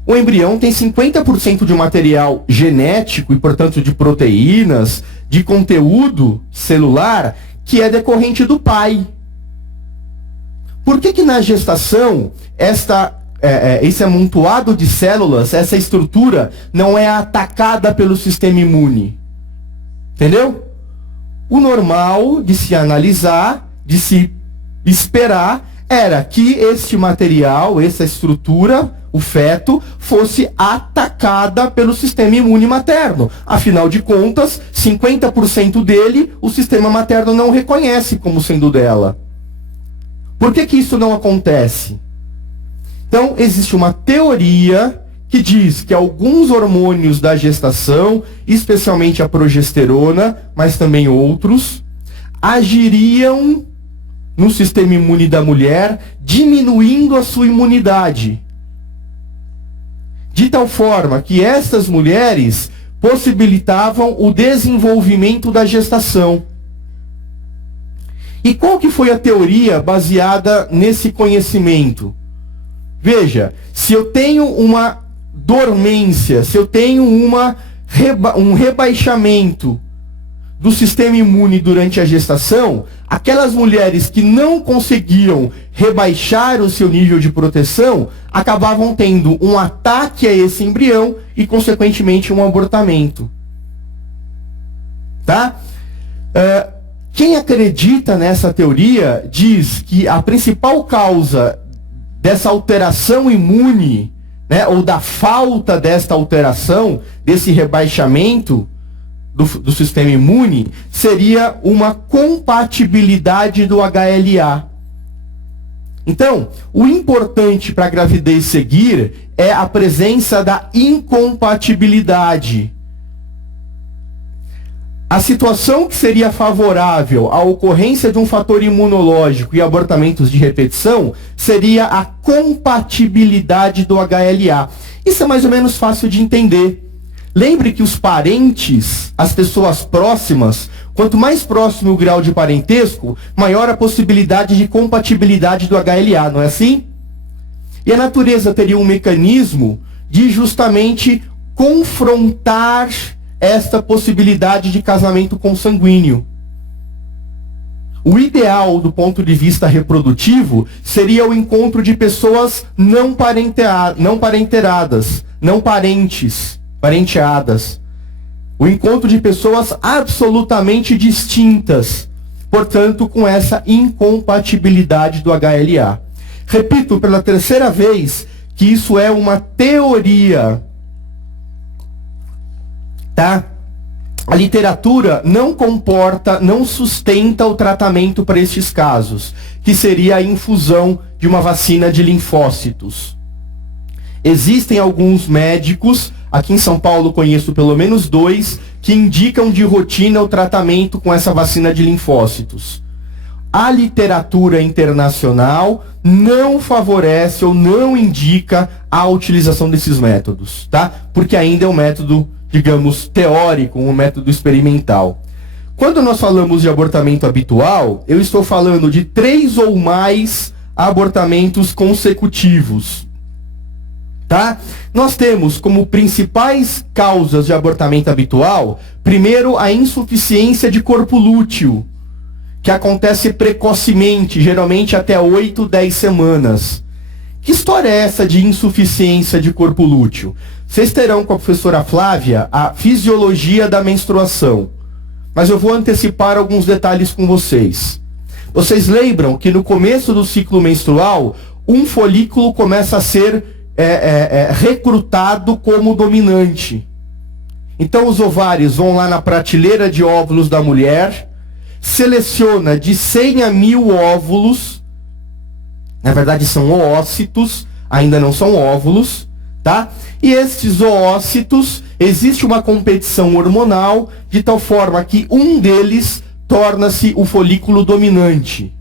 O embrião tem 50% de material genético e, portanto, de proteínas, de conteúdo celular, que é decorrente do pai. Por que na gestação, esse amontoado de células, essa estrutura, não é atacada pelo sistema imune? Entendeu? O normal de se analisar, de se esperar, era que este material, essa estrutura, o feto, fosse atacada pelo sistema imune materno. Afinal de contas, 50% dele, o sistema materno não reconhece como sendo dela. Por que isso não acontece? Então, existe uma teoria que diz que alguns hormônios da gestação, especialmente a progesterona, mas também outros, agiriam no sistema imune da mulher, diminuindo a sua imunidade. De tal forma que estas mulheres possibilitavam o desenvolvimento da gestação. E qual que foi a teoria baseada nesse conhecimento? Veja, se eu tenho uma dormência, se eu tenho um rebaixamento do sistema imune durante a gestação, aquelas mulheres que não conseguiam rebaixar o seu nível de proteção, acabavam tendo um ataque a esse embrião e, consequentemente, um abortamento. Tá? Quem acredita nessa teoria diz que a principal causa dessa alteração imune, né, ou da falta desta alteração, desse rebaixamento do sistema imune, seria uma compatibilidade do HLA. Então, o importante para a gravidez seguir é a presença da incompatibilidade. A situação que seria favorável à ocorrência de um fator imunológico e abortamentos de repetição seria a compatibilidade do HLA. Isso é mais ou menos fácil de entender. Lembre que os parentes, as pessoas próximas, quanto mais próximo o grau de parentesco, maior a possibilidade de compatibilidade do HLA, não é assim? E a natureza teria um mecanismo de justamente confrontar esta possibilidade de casamento consanguíneo. O ideal do ponto de vista reprodutivo seria o encontro de pessoas não parenteadas. O encontro de pessoas absolutamente distintas, portanto, com essa incompatibilidade do HLA. Repito pela terceira vez que isso é uma teoria, tá? A literatura não sustenta o tratamento para estes casos, que seria a infusão de uma vacina de linfócitos. Existem alguns médicos, aqui em São Paulo conheço pelo menos 2, que indicam de rotina o tratamento com essa vacina de linfócitos. A literatura internacional não favorece ou não indica a utilização desses métodos, tá? Porque ainda é um método, digamos, teórico, um método experimental. Quando nós falamos de abortamento habitual, eu estou falando de 3 ou mais abortamentos consecutivos, tá? Nós temos como principais causas de abortamento habitual, primeiro, a insuficiência de corpo lúteo, que acontece precocemente, geralmente até 8, 10 semanas. Que história é essa de insuficiência de corpo lúteo? Vocês terão com a professora Flávia a fisiologia da menstruação, mas eu vou antecipar alguns detalhes com vocês. Vocês lembram que no começo do ciclo menstrual, um folículo começa a ser recrutado como dominante. Então os ovários vão lá na prateleira de óvulos da mulher, seleciona de 100 a 1000 óvulos, na verdade são oócitos, ainda não são óvulos, tá? E estes oócitos, existe uma competição hormonal, de tal forma que um deles torna-se o folículo dominante.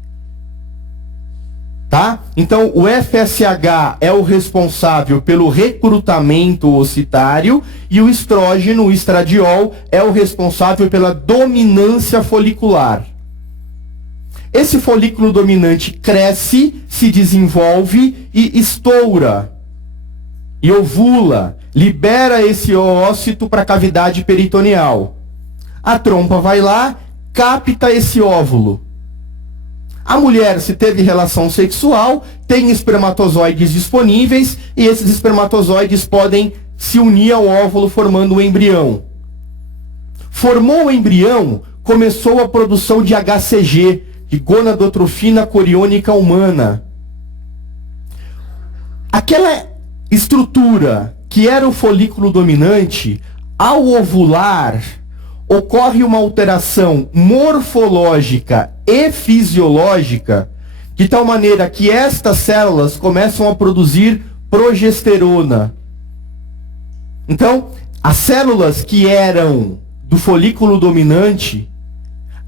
Tá? Então, o FSH é o responsável pelo recrutamento ocitário e o estrógeno, o estradiol, é o responsável pela dominância folicular. Esse folículo dominante cresce, se desenvolve e estoura, e ovula, libera esse oócito para a cavidade peritoneal. A trompa vai lá, capta esse óvulo. A mulher, se teve relação sexual, tem espermatozoides disponíveis e esses espermatozoides podem se unir ao óvulo formando um embrião. Formou o embrião, começou a produção de HCG, de gonadotrofina coriônica humana. Aquela estrutura que era o folículo dominante, ao ovular, ocorre uma alteração morfológica e fisiológica, de tal maneira que estas células começam a produzir progesterona. Então, as células que eram do folículo dominante,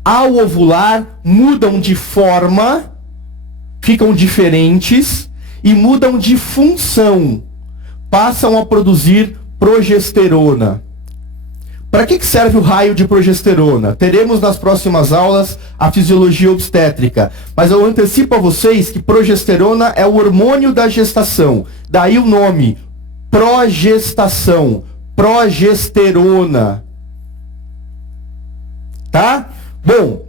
ao ovular, mudam de forma, ficam diferentes e mudam de função, passam a produzir progesterona. Para que serve o raio de progesterona? Teremos nas próximas aulas a fisiologia obstétrica, mas eu antecipo a vocês que progesterona é o hormônio da gestação, daí o nome, progestação, progesterona. Tá? Bom,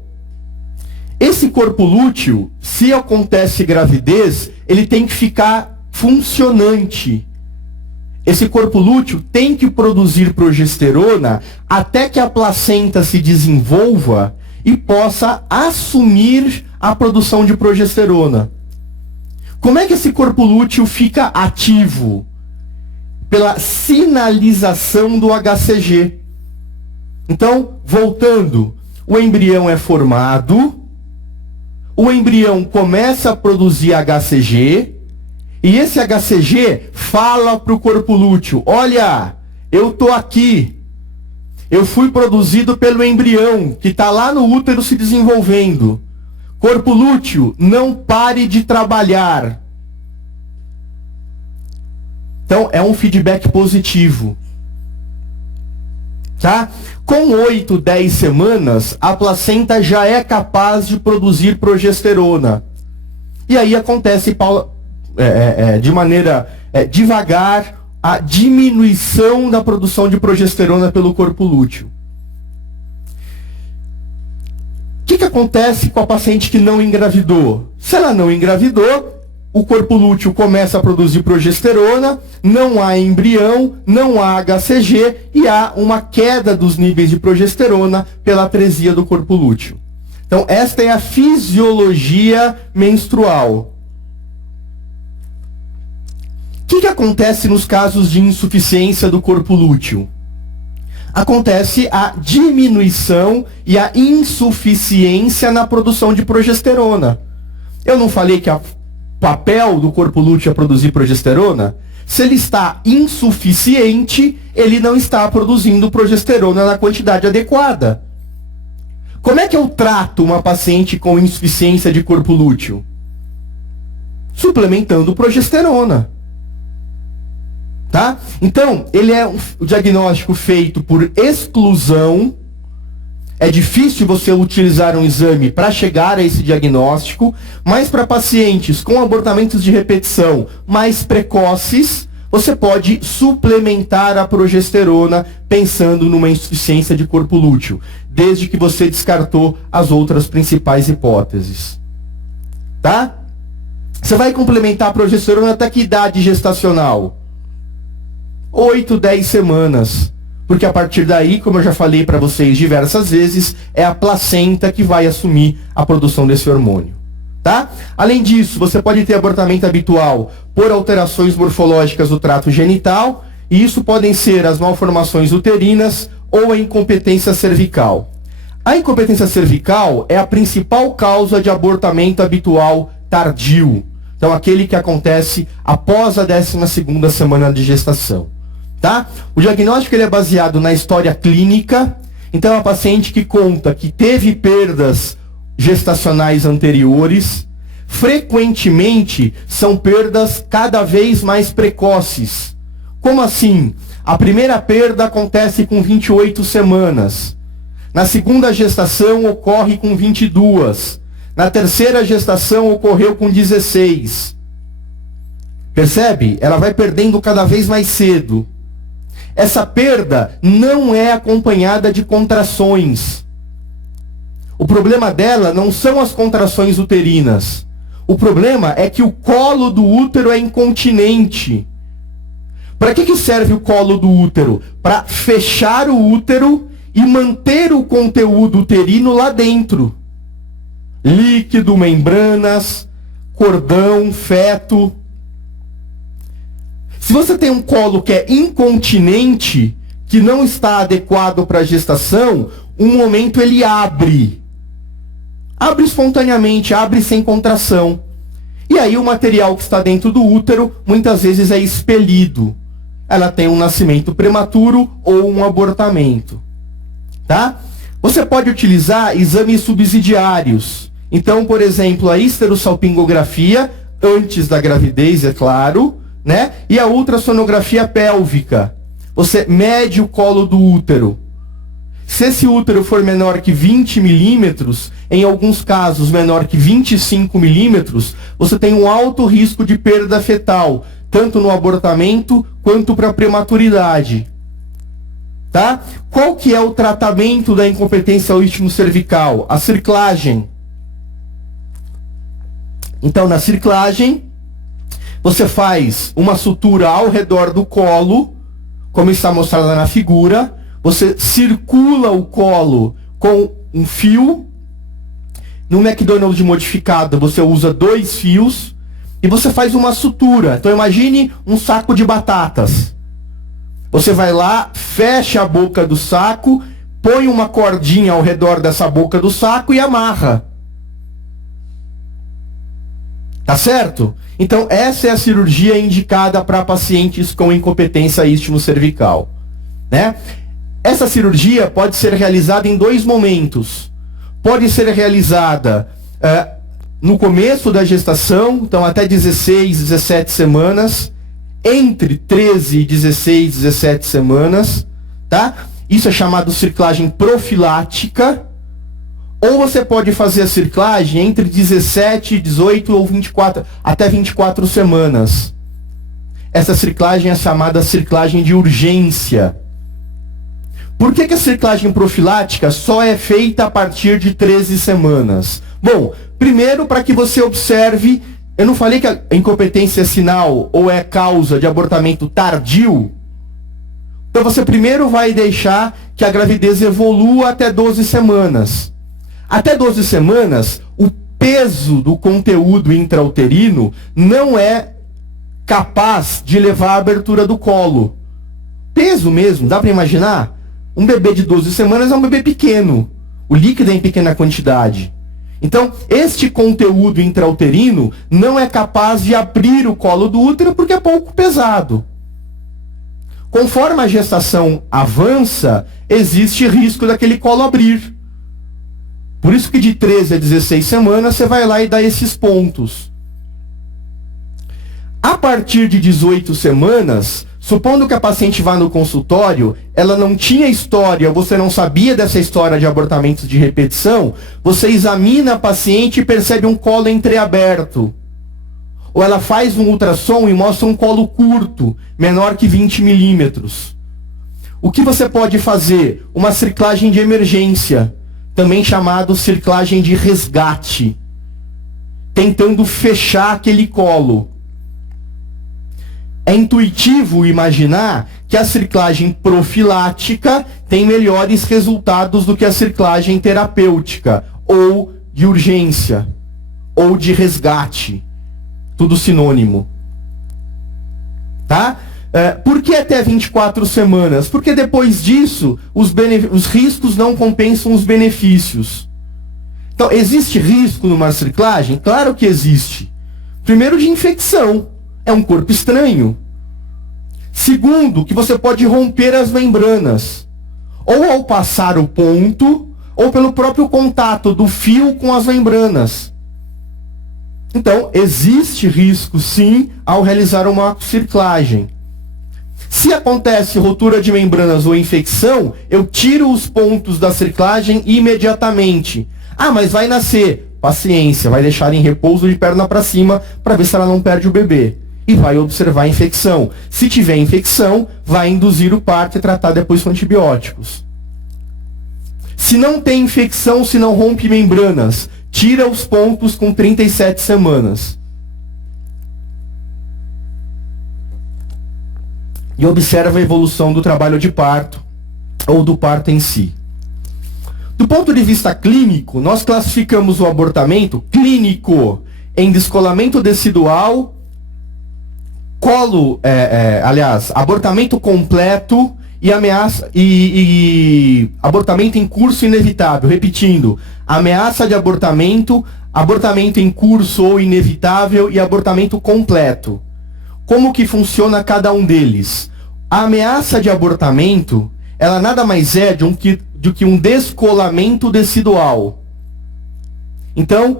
esse corpo lúteo, se acontece gravidez, ele tem que ficar funcionante. Esse corpo lúteo tem que produzir progesterona até que a placenta se desenvolva e possa assumir a produção de progesterona. Como é que esse corpo lúteo fica ativo? Pela sinalização do HCG. Então, voltando, o embrião é formado, o embrião começa a produzir HCG, e esse HCG fala para o corpo lúteo: olha, eu estou aqui, eu fui produzido pelo embrião, que está lá no útero se desenvolvendo. Corpo lúteo, não pare de trabalhar. Então, é um feedback positivo. Tá? Com 8, 10 semanas, a placenta já é capaz de produzir progesterona. E aí acontece de maneira devagar a diminuição da produção de progesterona pelo corpo lúteo. O que acontece com a paciente que não engravidou? Se ela não engravidou, o corpo lúteo começa a produzir progesterona, não há embrião, não há HCG e há uma queda dos níveis de progesterona pela atresia do corpo lúteo. Então, esta é a fisiologia menstrual. O que acontece nos casos de insuficiência do corpo lúteo? Acontece a diminuição e a insuficiência na produção de progesterona. Eu não falei que o papel do corpo lúteo é produzir progesterona? Se ele está insuficiente, ele não está produzindo progesterona na quantidade adequada. Como é que eu trato uma paciente com insuficiência de corpo lúteo? Suplementando progesterona. Tá? Então, ele é um diagnóstico feito por exclusão. É difícil você utilizar um exame para chegar a esse diagnóstico, mas para pacientes com abortamentos de repetição mais precoces, você pode suplementar a progesterona pensando numa insuficiência de corpo lúteo, desde que você descartou as outras principais hipóteses. Tá? Você vai complementar a progesterona até que idade gestacional? 8, 10 semanas. Porque a partir daí, como eu já falei para vocês diversas vezes, é a placenta que vai assumir a produção desse hormônio. Tá? Além disso, você pode ter abortamento habitual por alterações morfológicas do trato genital, e isso podem ser as malformações uterinas ou a incompetência cervical. A incompetência cervical é a principal causa de abortamento habitual tardio. Então, aquele que acontece após a 12ª semana de gestação. Tá? O diagnóstico ele é baseado na história clínica. Então, é uma paciente que conta que teve perdas gestacionais anteriores. Frequentemente, são perdas cada vez mais precoces. Como assim? A primeira perda acontece com 28 semanas. Na segunda gestação, ocorre com 22. Na terceira gestação, ocorreu com 16. Percebe? Ela vai perdendo cada vez mais cedo. Essa perda não é acompanhada de contrações. O problema dela não são as contrações uterinas. O problema é que o colo do útero é incontinente. Para que serve o colo do útero? Para fechar o útero e manter o conteúdo uterino lá dentro. Líquido, membranas, cordão, feto. Se você tem um colo que é incontinente, que não está adequado para a gestação, um momento ele abre. Abre espontaneamente, abre sem contração. E aí o material que está dentro do útero, muitas vezes é expelido. Ela tem um nascimento prematuro ou um abortamento. Tá? Você pode utilizar exames subsidiários. Então, por exemplo, a histerossalpingografia, antes da gravidez, é claro, né? E a ultrassonografia pélvica. Você mede o colo do útero. Se esse útero for menor que 20 milímetros, em alguns casos menor que 25 milímetros, você tem um alto risco de perda fetal, tanto no abortamento quanto para a prematuridade. Tá? Qual que é o tratamento da incompetência ao istmo cervical? A circlagem. Então, na circlagem, você faz uma sutura ao redor do colo, como está mostrada na figura. Você circula o colo com um fio. No McDonald's modificado, você usa 2 fios. E você faz uma sutura. Então, imagine um saco de batatas. Você vai lá, fecha a boca do saco, põe uma cordinha ao redor dessa boca do saco e amarra. Tá certo? Então, essa é a cirurgia indicada para pacientes com incompetência istmo-cervical. Né? Essa cirurgia pode ser realizada em 2 momentos. Pode ser realizada no começo da gestação, então até 16, 17 semanas, entre 13 e 16, 17 semanas, tá? Isso é chamado circlagem profilática. Ou você pode fazer a circlagem entre 17, 18 ou 24, até 24 semanas. Essa circlagem é chamada circlagem de urgência. Por que a cerclagem profilática só é feita a partir de 13 semanas? Bom, primeiro para que você observe, eu não falei que a incompetência é sinal ou é causa de abortamento tardio? Então você primeiro vai deixar que a gravidez evolua até 12 semanas. Até 12 semanas, o peso do conteúdo intrauterino não é capaz de levar à abertura do colo. Peso mesmo, dá para imaginar? Um bebê de 12 semanas é um bebê pequeno. O líquido é em pequena quantidade. Então, este conteúdo intrauterino não é capaz de abrir o colo do útero porque é pouco pesado. Conforme a gestação avança, existe risco daquele colo abrir. Por isso que de 13 a 16 semanas você vai lá e dá esses pontos. A partir de 18 semanas, supondo que a paciente vá no consultório, ela não tinha história, você não sabia dessa história de abortamentos de repetição, você examina a paciente e percebe um colo entreaberto. Ou ela faz um ultrassom e mostra um colo curto, menor que 20 milímetros. O que você pode fazer? Uma cerclagem de emergência, também chamado cerclagem de resgate, tentando fechar aquele colo. É intuitivo imaginar que a cerclagem profilática tem melhores resultados do que a cerclagem terapêutica, ou de urgência, ou de resgate. Tudo sinônimo. Tá? Por que até 24 semanas? Porque depois disso, os riscos não compensam os benefícios. Então, existe risco numa cerclagem? Claro que existe. Primeiro, de infecção. É um corpo estranho. Segundo, que você pode romper as membranas. Ou ao passar o ponto, ou pelo próprio contato do fio com as membranas. Então, existe risco, sim, ao realizar uma cerclagem. Se acontece rotura de membranas ou infecção, eu tiro os pontos da cerclagem imediatamente. Ah, mas vai nascer. Paciência, vai deixar em repouso de perna para cima para ver se ela não perde o bebê. E vai observar a infecção. Se tiver infecção, vai induzir o parto e tratar depois com antibióticos. Se não tem infecção, se não rompe membranas, tira os pontos com 37 semanas. E observa a evolução do trabalho de parto, ou do parto em si. Do ponto de vista clínico, nós classificamos o abortamento clínico em descolamento decidual, abortamento completo e ameaça e abortamento em curso inevitável. Repetindo, ameaça de abortamento, abortamento em curso ou inevitável e abortamento completo. Como que funciona cada um deles? A ameaça de abortamento, ela nada mais é do que um descolamento decidual. Então,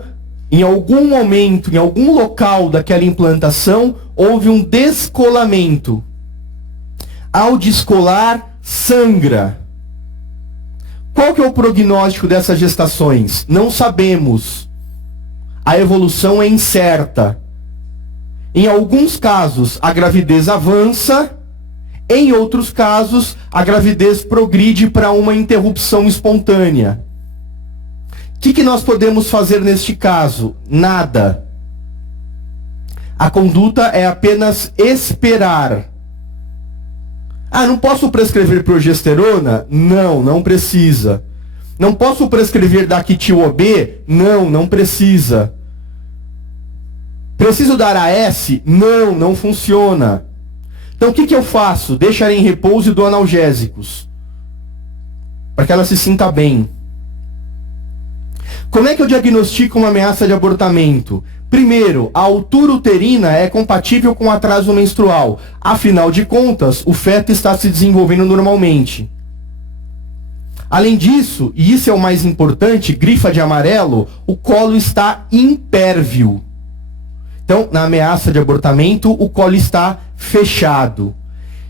em algum momento, em algum local daquela implantação, houve um descolamento. Ao descolar, sangra. Qual que é o prognóstico dessas gestações? Não sabemos. A evolução é incerta. Em alguns casos, a gravidez avança. Em outros casos, a gravidez progride para uma interrupção espontânea. O que nós podemos fazer neste caso? Nada. A conduta é apenas esperar. Ah, não posso prescrever progesterona? Não, não precisa. Não posso prescrever Dactil-OB? Não, não precisa. Preciso dar AS? Não, não funciona. Então o que eu faço? Deixo ela em repouso e dou analgésicos. Para que ela se sinta bem. Como é que eu diagnostico uma ameaça de abortamento? Primeiro, a altura uterina é compatível com o atraso menstrual. Afinal de contas, o feto está se desenvolvendo normalmente. Além disso, e isso é o mais importante, grifa de amarelo, o colo está impérvio. Então, na ameaça de abortamento, o colo está fechado.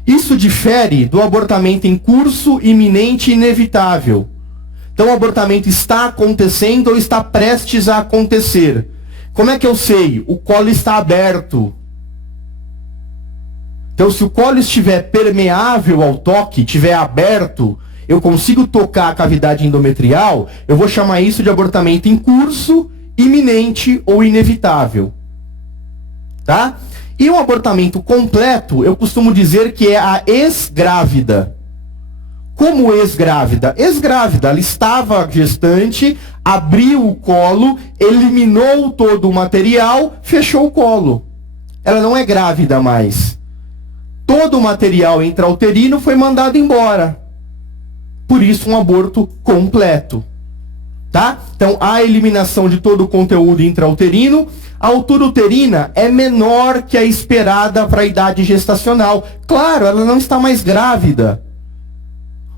Isso difere do abortamento em curso, iminente e inevitável. Então, o abortamento está acontecendo ou está prestes a acontecer. Como é que eu sei? O colo está aberto. Então, se o colo estiver permeável ao toque, estiver aberto, eu consigo tocar a cavidade endometrial, eu vou chamar isso de abortamento em curso, iminente ou inevitável. Tá? E um abortamento completo, eu costumo dizer que é a ex-grávida. Como ex-grávida? Ex-grávida, ela estava gestante, abriu o colo, eliminou todo o material, fechou o colo. Ela não é grávida mais. Todo o material intrauterino foi mandado embora. Por isso, um aborto completo. Tá? Então, a eliminação de todo o conteúdo intrauterino. A altura uterina é menor que a esperada para a idade gestacional. Claro, ela não está mais grávida.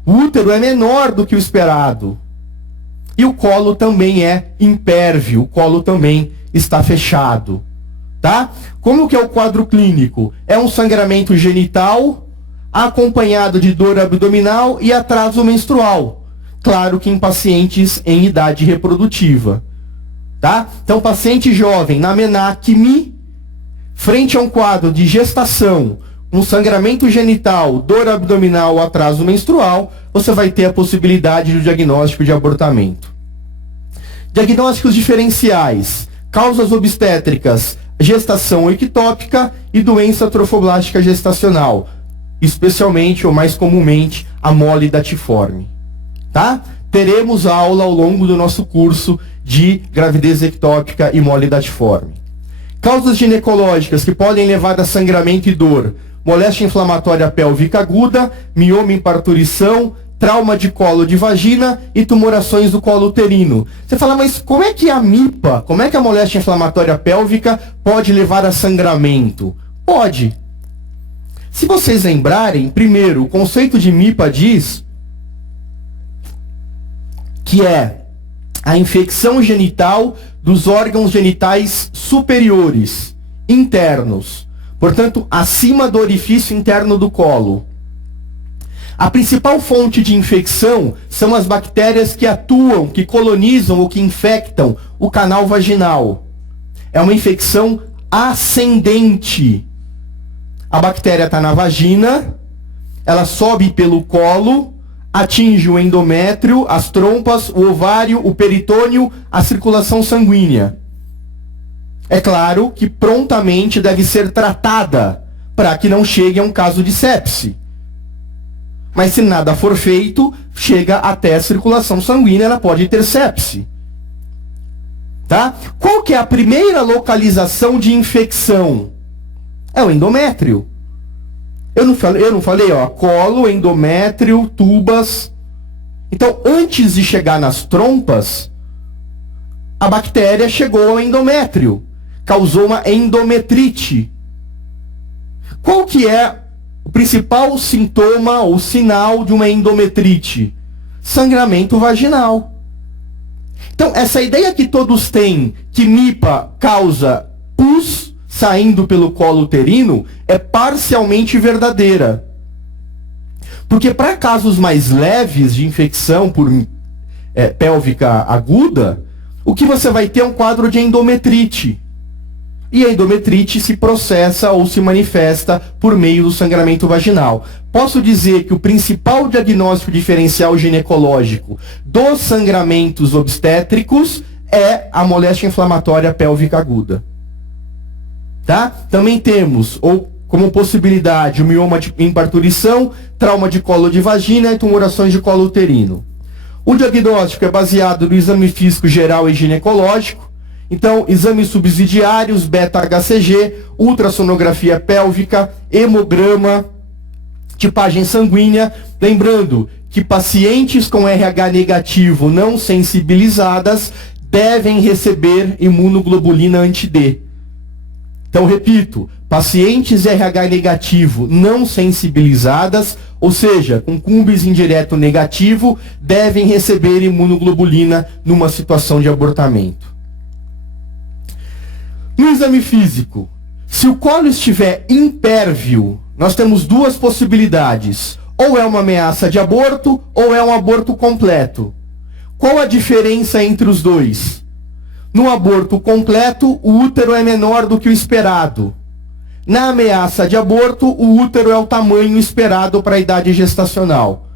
O útero é menor do que o esperado. E o colo também é impérvio, o colo também está fechado. Tá? Como que é o quadro clínico? É um sangramento genital, acompanhado de dor abdominal e atraso menstrual. Claro que em pacientes em idade reprodutiva. Tá? Então, paciente jovem na menacme, frente a um quadro de gestação, um sangramento genital, dor abdominal, atraso menstrual, você vai ter a possibilidade do diagnóstico de abortamento. Diagnósticos diferenciais: causas obstétricas, gestação ectópica e doença trofoblástica gestacional, especialmente ou mais comumente a mole datiforme. Tá? Teremos aula ao longo do nosso curso de gravidez ectópica e mole datiforme. Causas ginecológicas que podem levar a sangramento e dor: moléstia inflamatória pélvica aguda, mioma em parturição, trauma de colo de vagina e tumorações do colo uterino. Você fala, mas como é que a MIPA, como é que a moléstia inflamatória pélvica pode levar a sangramento? Pode. Se vocês lembrarem, primeiro, o conceito de MIPA diz que é a infecção genital dos órgãos genitais superiores, internos, portanto, acima do orifício interno do colo. A principal fonte de infecção são as bactérias que atuam, que colonizam ou que infectam o canal vaginal. É uma infecção ascendente. A bactéria está na vagina, ela sobe pelo colo, atinge o endométrio, as trompas, o ovário, o peritônio, a circulação sanguínea. É claro que prontamente deve ser tratada para que não chegue a um caso de sepse. Mas se nada for feito, chega até a circulação sanguínea, ela pode ter sepse. Tá? Qual que é a primeira localização de infecção? É o endométrio. Eu não falei, ó, colo, endométrio, tubas. Então, antes de chegar nas trompas, a bactéria chegou ao endométrio, causou uma endometrite. Qual que é o principal sintoma ou sinal de uma endometrite? Sangramento vaginal. Então, essa ideia que todos têm, que MIPA causa pus saindo pelo colo uterino, é parcialmente verdadeira. Porque para casos mais leves de infecção por pélvica aguda, o que você vai ter é um quadro de endometrite. E a endometrite se processa ou se manifesta por meio do sangramento vaginal. Posso dizer que o principal diagnóstico diferencial ginecológico dos sangramentos obstétricos é a moléstia inflamatória pélvica aguda. Tá? Também temos, ou como possibilidade, o mioma em parturição, trauma de colo de vagina e tumorações de colo uterino. O diagnóstico é baseado no exame físico geral e ginecológico. Então, exames subsidiários, beta-HCG, ultrassonografia pélvica, hemograma, tipagem sanguínea. Lembrando que pacientes com RH negativo não sensibilizadas devem receber imunoglobulina anti-D. Então, repito, pacientes RH negativo não sensibilizadas, ou seja, com cumbis indireto negativo, devem receber imunoglobulina numa situação de abortamento. No exame físico, se o colo estiver impérvio, nós temos duas possibilidades. Ou é uma ameaça de aborto, ou é um aborto completo. Qual a diferença entre os dois? No aborto completo, o útero é menor do que o esperado. Na ameaça de aborto, o útero é o tamanho esperado para a idade gestacional.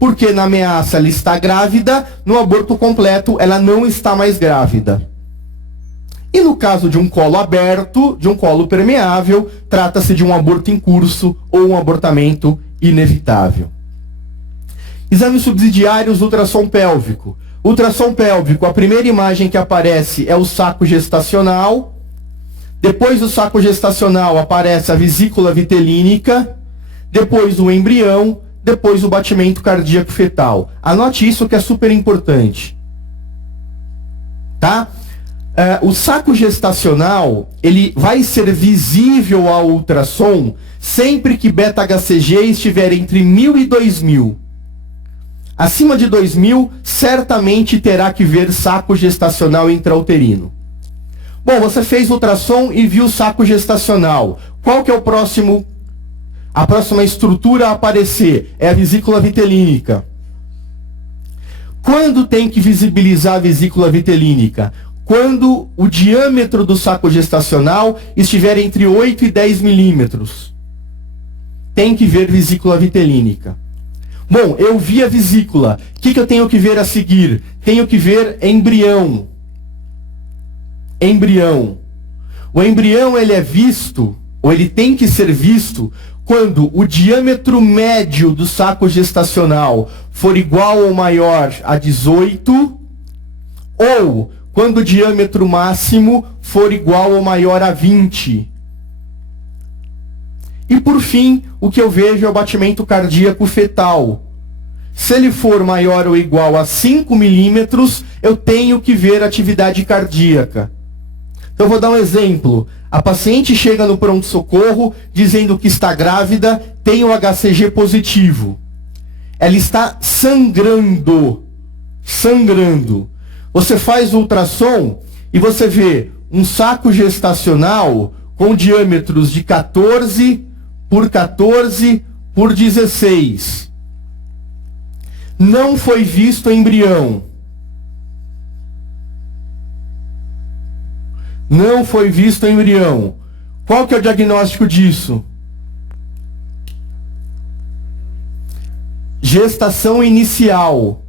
porque na ameaça ela está grávida, no aborto completo ela não está mais grávida. E no caso de um colo aberto, de um colo permeável, trata-se de um aborto em curso ou um abortamento inevitável. Exames subsidiários, ultrassom pélvico. Ultrassom pélvico, a primeira imagem que aparece é o saco gestacional. Depois do saco gestacional aparece a vesícula vitelínica. Depois o embrião. Depois o batimento cardíaco fetal. Anote isso que é super importante. Tá? O saco gestacional, ele vai ser visível ao ultrassom sempre que beta-HCG estiver entre 1000 e 2000. Acima de 2000, certamente terá que ver saco gestacional intrauterino. Bom, você fez ultrassom e viu o saco gestacional. Qual que é a próxima estrutura a aparecer? É a vesícula vitelínica. Quando tem que visibilizar a vesícula vitelínica? Quando o diâmetro do saco gestacional estiver entre 8 e 10 milímetros. Tem que ver vesícula vitelínica. Bom, eu vi a vesícula. O que eu tenho que ver a seguir? Tenho que ver embrião. Embrião. O embrião, ele é visto, ou ele tem que ser visto, quando o diâmetro médio do saco gestacional for igual ou maior a 18, ou quando o diâmetro máximo for igual ou maior a 20. E por fim, o que eu vejo é o batimento cardíaco fetal. Se ele for maior ou igual a 5 milímetros, eu tenho que ver atividade cardíaca. Então eu vou dar um exemplo. A paciente chega no pronto-socorro dizendo que está grávida, tem o HCG positivo. Ela está sangrando. Sangrando. Você faz o ultrassom e você vê um saco gestacional com diâmetros de 14 por 14 por 16. Não foi visto embrião. Não foi visto embrião. Qual que é o diagnóstico disso? Gestação inicial.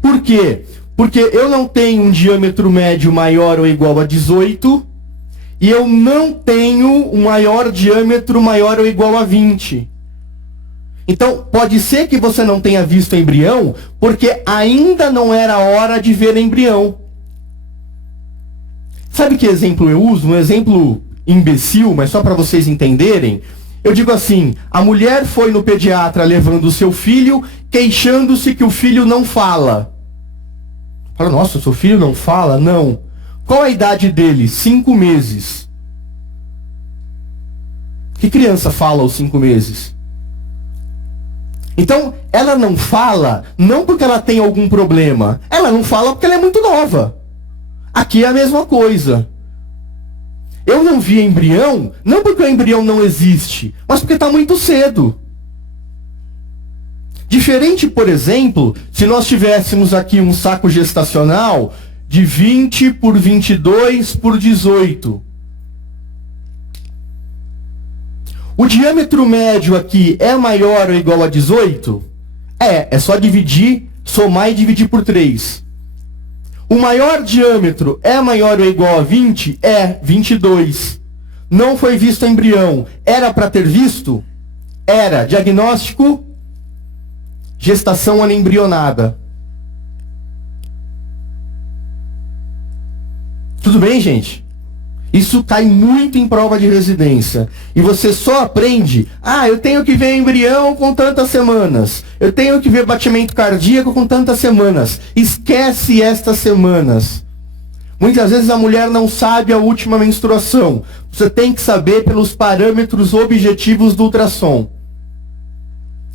Por quê? Porque eu não tenho um diâmetro médio maior ou igual a 18 e eu não tenho um maior diâmetro maior ou igual a 20. Então, pode ser que você não tenha visto embrião porque ainda não era hora de ver embrião. Sabe que exemplo eu uso? Um exemplo imbecil, mas só para vocês entenderem. Eu digo assim, a mulher foi no pediatra levando o seu filho, queixando-se que o filho não fala. Fala, nossa, seu filho não fala? Não. Qual a idade dele? 5 meses. Que criança fala aos 5 meses? Então, ela não fala, não porque ela tem algum problema. Ela não fala porque ela é muito nova. Aqui é a mesma coisa. Eu não vi embrião, não porque o embrião não existe, mas porque está muito cedo. Diferente, por exemplo, se nós tivéssemos aqui um saco gestacional de 20 por 22 por 18. O diâmetro médio aqui é maior ou igual a 18? É só dividir, somar e dividir por 3. O maior diâmetro é maior ou igual a 20? É, 22. Não foi visto embrião. Era para ter visto? Era. Diagnóstico? Gestação anembrionada. Tudo bem, gente? Isso cai muito em prova de residência. E você só aprende, eu tenho que ver embrião com tantas semanas. Eu tenho que ver batimento cardíaco com tantas semanas. Esquece estas semanas. Muitas vezes a mulher não sabe a última menstruação. Você tem que saber pelos parâmetros objetivos do ultrassom,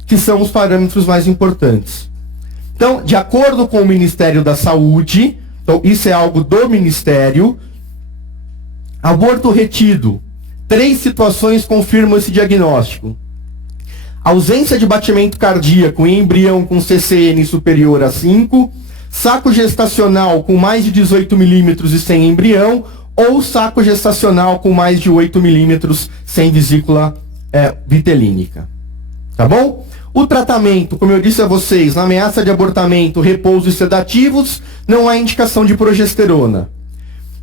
que são os parâmetros mais importantes. Então, de acordo com o Ministério da Saúde, então isso é algo do Ministério, aborto retido. 3 situações confirmam esse diagnóstico. Ausência de batimento cardíaco em embrião com CCN superior a 5, saco gestacional com mais de 18 milímetros e sem embrião, ou saco gestacional com mais de 8 milímetros sem vesícula vitelínica. Tá bom? O tratamento, como eu disse a vocês, na ameaça de abortamento, repouso e sedativos, não há indicação de progesterona.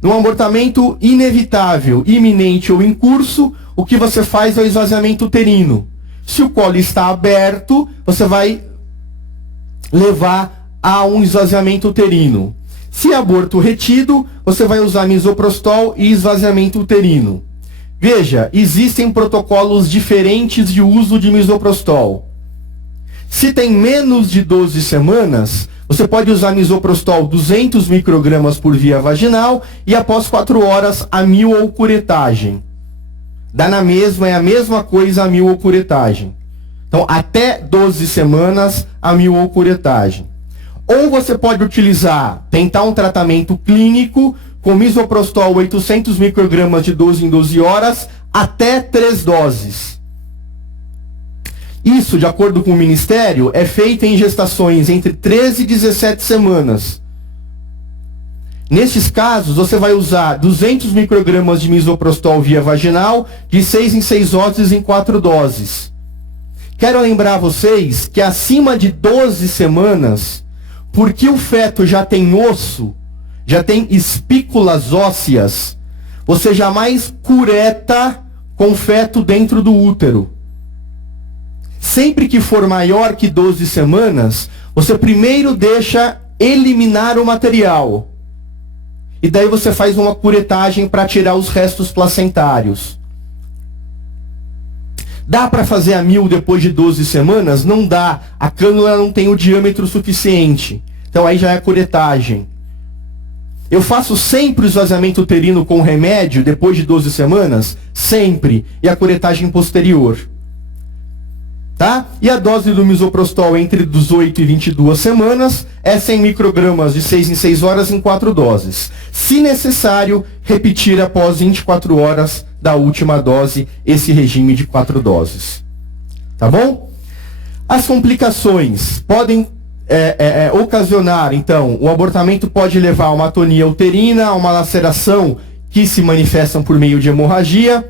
No abortamento inevitável, iminente ou em curso, o que você faz é o esvaziamento uterino. Se o colo está aberto, você vai levar a um esvaziamento uterino. Se aborto retido, você vai usar misoprostol e esvaziamento uterino. Veja, existem protocolos diferentes de uso de misoprostol. Se tem menos de 12 semanas, você pode usar misoprostol 200 microgramas por via vaginal e após 4 horas a 1000 ou curetagem. Dá na mesma, é a mesma coisa a 1000 ou curetagem. Então, até 12 semanas a 1000 ou curetagem. Ou você pode tentar um tratamento clínico com misoprostol 800 microgramas de 12 em 12 horas até 3 doses. Isso, de acordo com o Ministério, é feito em gestações entre 13 e 17 semanas. Nesses casos, você vai usar 200 microgramas de misoprostol via vaginal, de 6 em 6 doses em 4 doses. Quero lembrar vocês que acima de 12 semanas, porque o feto já tem osso, já tem espículas ósseas, você jamais cureta com o feto dentro do útero. Sempre que for maior que 12 semanas, você primeiro deixa eliminar o material. E daí você faz uma curetagem para tirar os restos placentários. Dá para fazer a 1000 depois de 12 semanas? Não dá. A cânula não tem o diâmetro suficiente. Então aí já é curetagem. Eu faço sempre o esvaziamento uterino com remédio depois de 12 semanas? Sempre. E a curetagem posterior. Tá? E a dose do misoprostol entre 18 e 22 semanas é 100 microgramas de 6 em 6 horas em 4 doses. Se necessário, repetir após 24 horas da última dose esse regime de 4 doses. Tá bom? As complicações podem ocasionar, então, o abortamento pode levar a uma atonia uterina, a uma laceração que se manifestam por meio de hemorragia,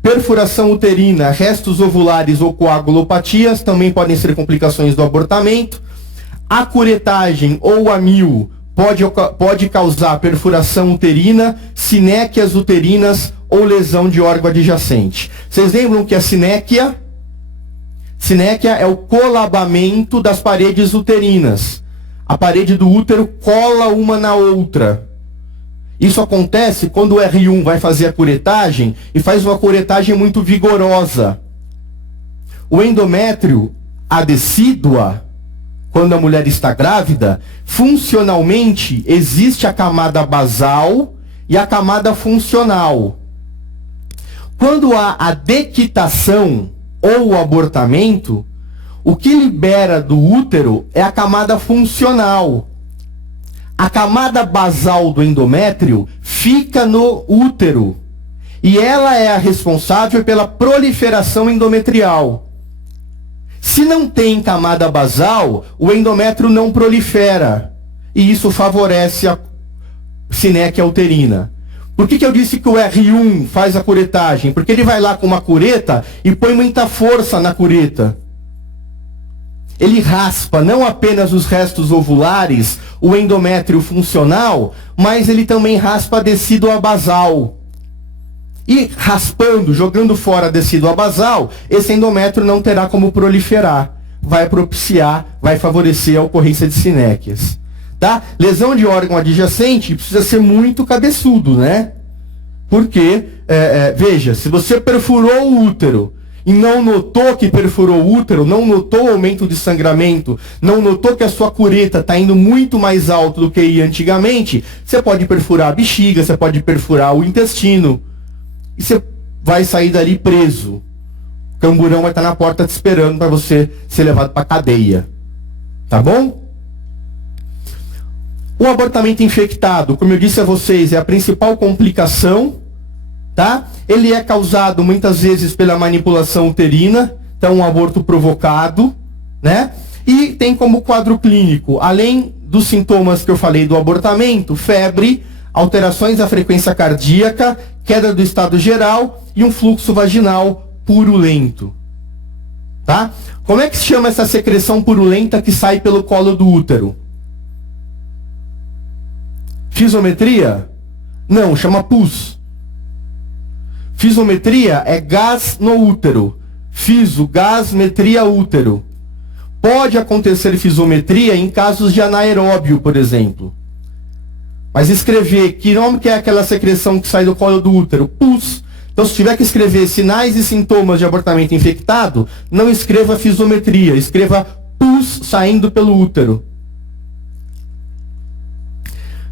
perfuração uterina, restos ovulares ou coagulopatias também podem ser complicações do abortamento. A curetagem ou a 1000 pode causar perfuração uterina, sinéquias uterinas ou lesão de órgão adjacente. Vocês lembram que a sinéquia é o colabamento das paredes uterinas. A parede do útero cola uma na outra. Isso acontece quando o R1 vai fazer a curetagem e faz uma curetagem muito vigorosa. O endométrio, a decídua, quando a mulher está grávida, funcionalmente existe a camada basal e a camada funcional. Quando há a dequitação ou o abortamento, o que libera do útero é a camada funcional. A camada basal do endométrio fica no útero. E ela é a responsável pela proliferação endometrial. Se não tem camada basal, o endométrio não prolifera. E isso favorece a sinéquia uterina. Por que eu disse que o R1 faz a curetagem? Porque ele vai lá com uma cureta e põe muita força na cureta. Ele raspa não apenas os restos ovulares, o endométrio funcional, mas ele também raspa a decídua basal. E raspando, jogando fora a decídua basal, esse endométrio não terá como proliferar. Vai propiciar, vai favorecer a ocorrência de sinéquias. Tá? Lesão de órgão adjacente precisa ser muito cabeçudo, né? Porque, veja, se você perfurou o útero e não notou que perfurou o útero, não notou o aumento de sangramento, não notou que a sua cureta está indo muito mais alto do que ia antigamente, você pode perfurar a bexiga, você pode perfurar o intestino. E você vai sair dali preso. O camburão vai estar na porta te esperando para você ser levado para a cadeia. Tá bom? O abortamento infectado, como eu disse a vocês, é a principal complicação. Tá? Ele é causado muitas vezes pela manipulação uterina, então um aborto provocado, né? E tem como quadro clínico, além dos sintomas que eu falei do abortamento, febre, alterações da frequência cardíaca, queda do estado geral e um fluxo vaginal purulento. Tá? Como é que se chama essa secreção purulenta que sai pelo colo do útero? Fisiometria? Não, chama pus. Fisiometria é gás no útero. Fiso, gás, metria, útero. Pode acontecer fisiometria em casos de anaeróbio, por exemplo. Mas escrever, que nome que é aquela secreção que sai do colo do útero? Pus. Então, se tiver que escrever sinais e sintomas de abortamento infectado, não escreva fisiometria, escreva pus saindo pelo útero.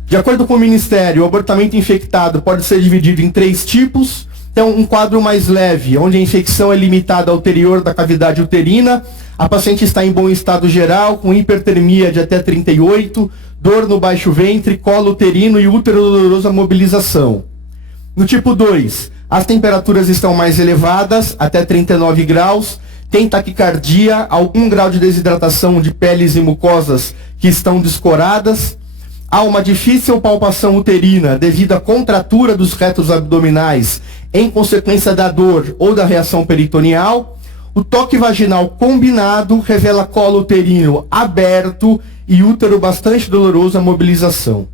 De acordo com o Ministério, o abortamento infectado pode ser dividido em 3 tipos. Então, um quadro mais leve, onde a infecção é limitada ao interior da cavidade uterina, a paciente está em bom estado geral, com hipertermia de até 38, dor no baixo ventre, colo uterino e útero doloroso à mobilização. No tipo 2, as temperaturas estão mais elevadas, até 39 graus, tem taquicardia, algum grau de desidratação de peles e mucosas que estão descoradas, há uma difícil palpação uterina devido à contratura dos retos abdominais em consequência da dor ou da reação peritoneal. O toque vaginal combinado revela colo uterino aberto e útero bastante doloroso à mobilização.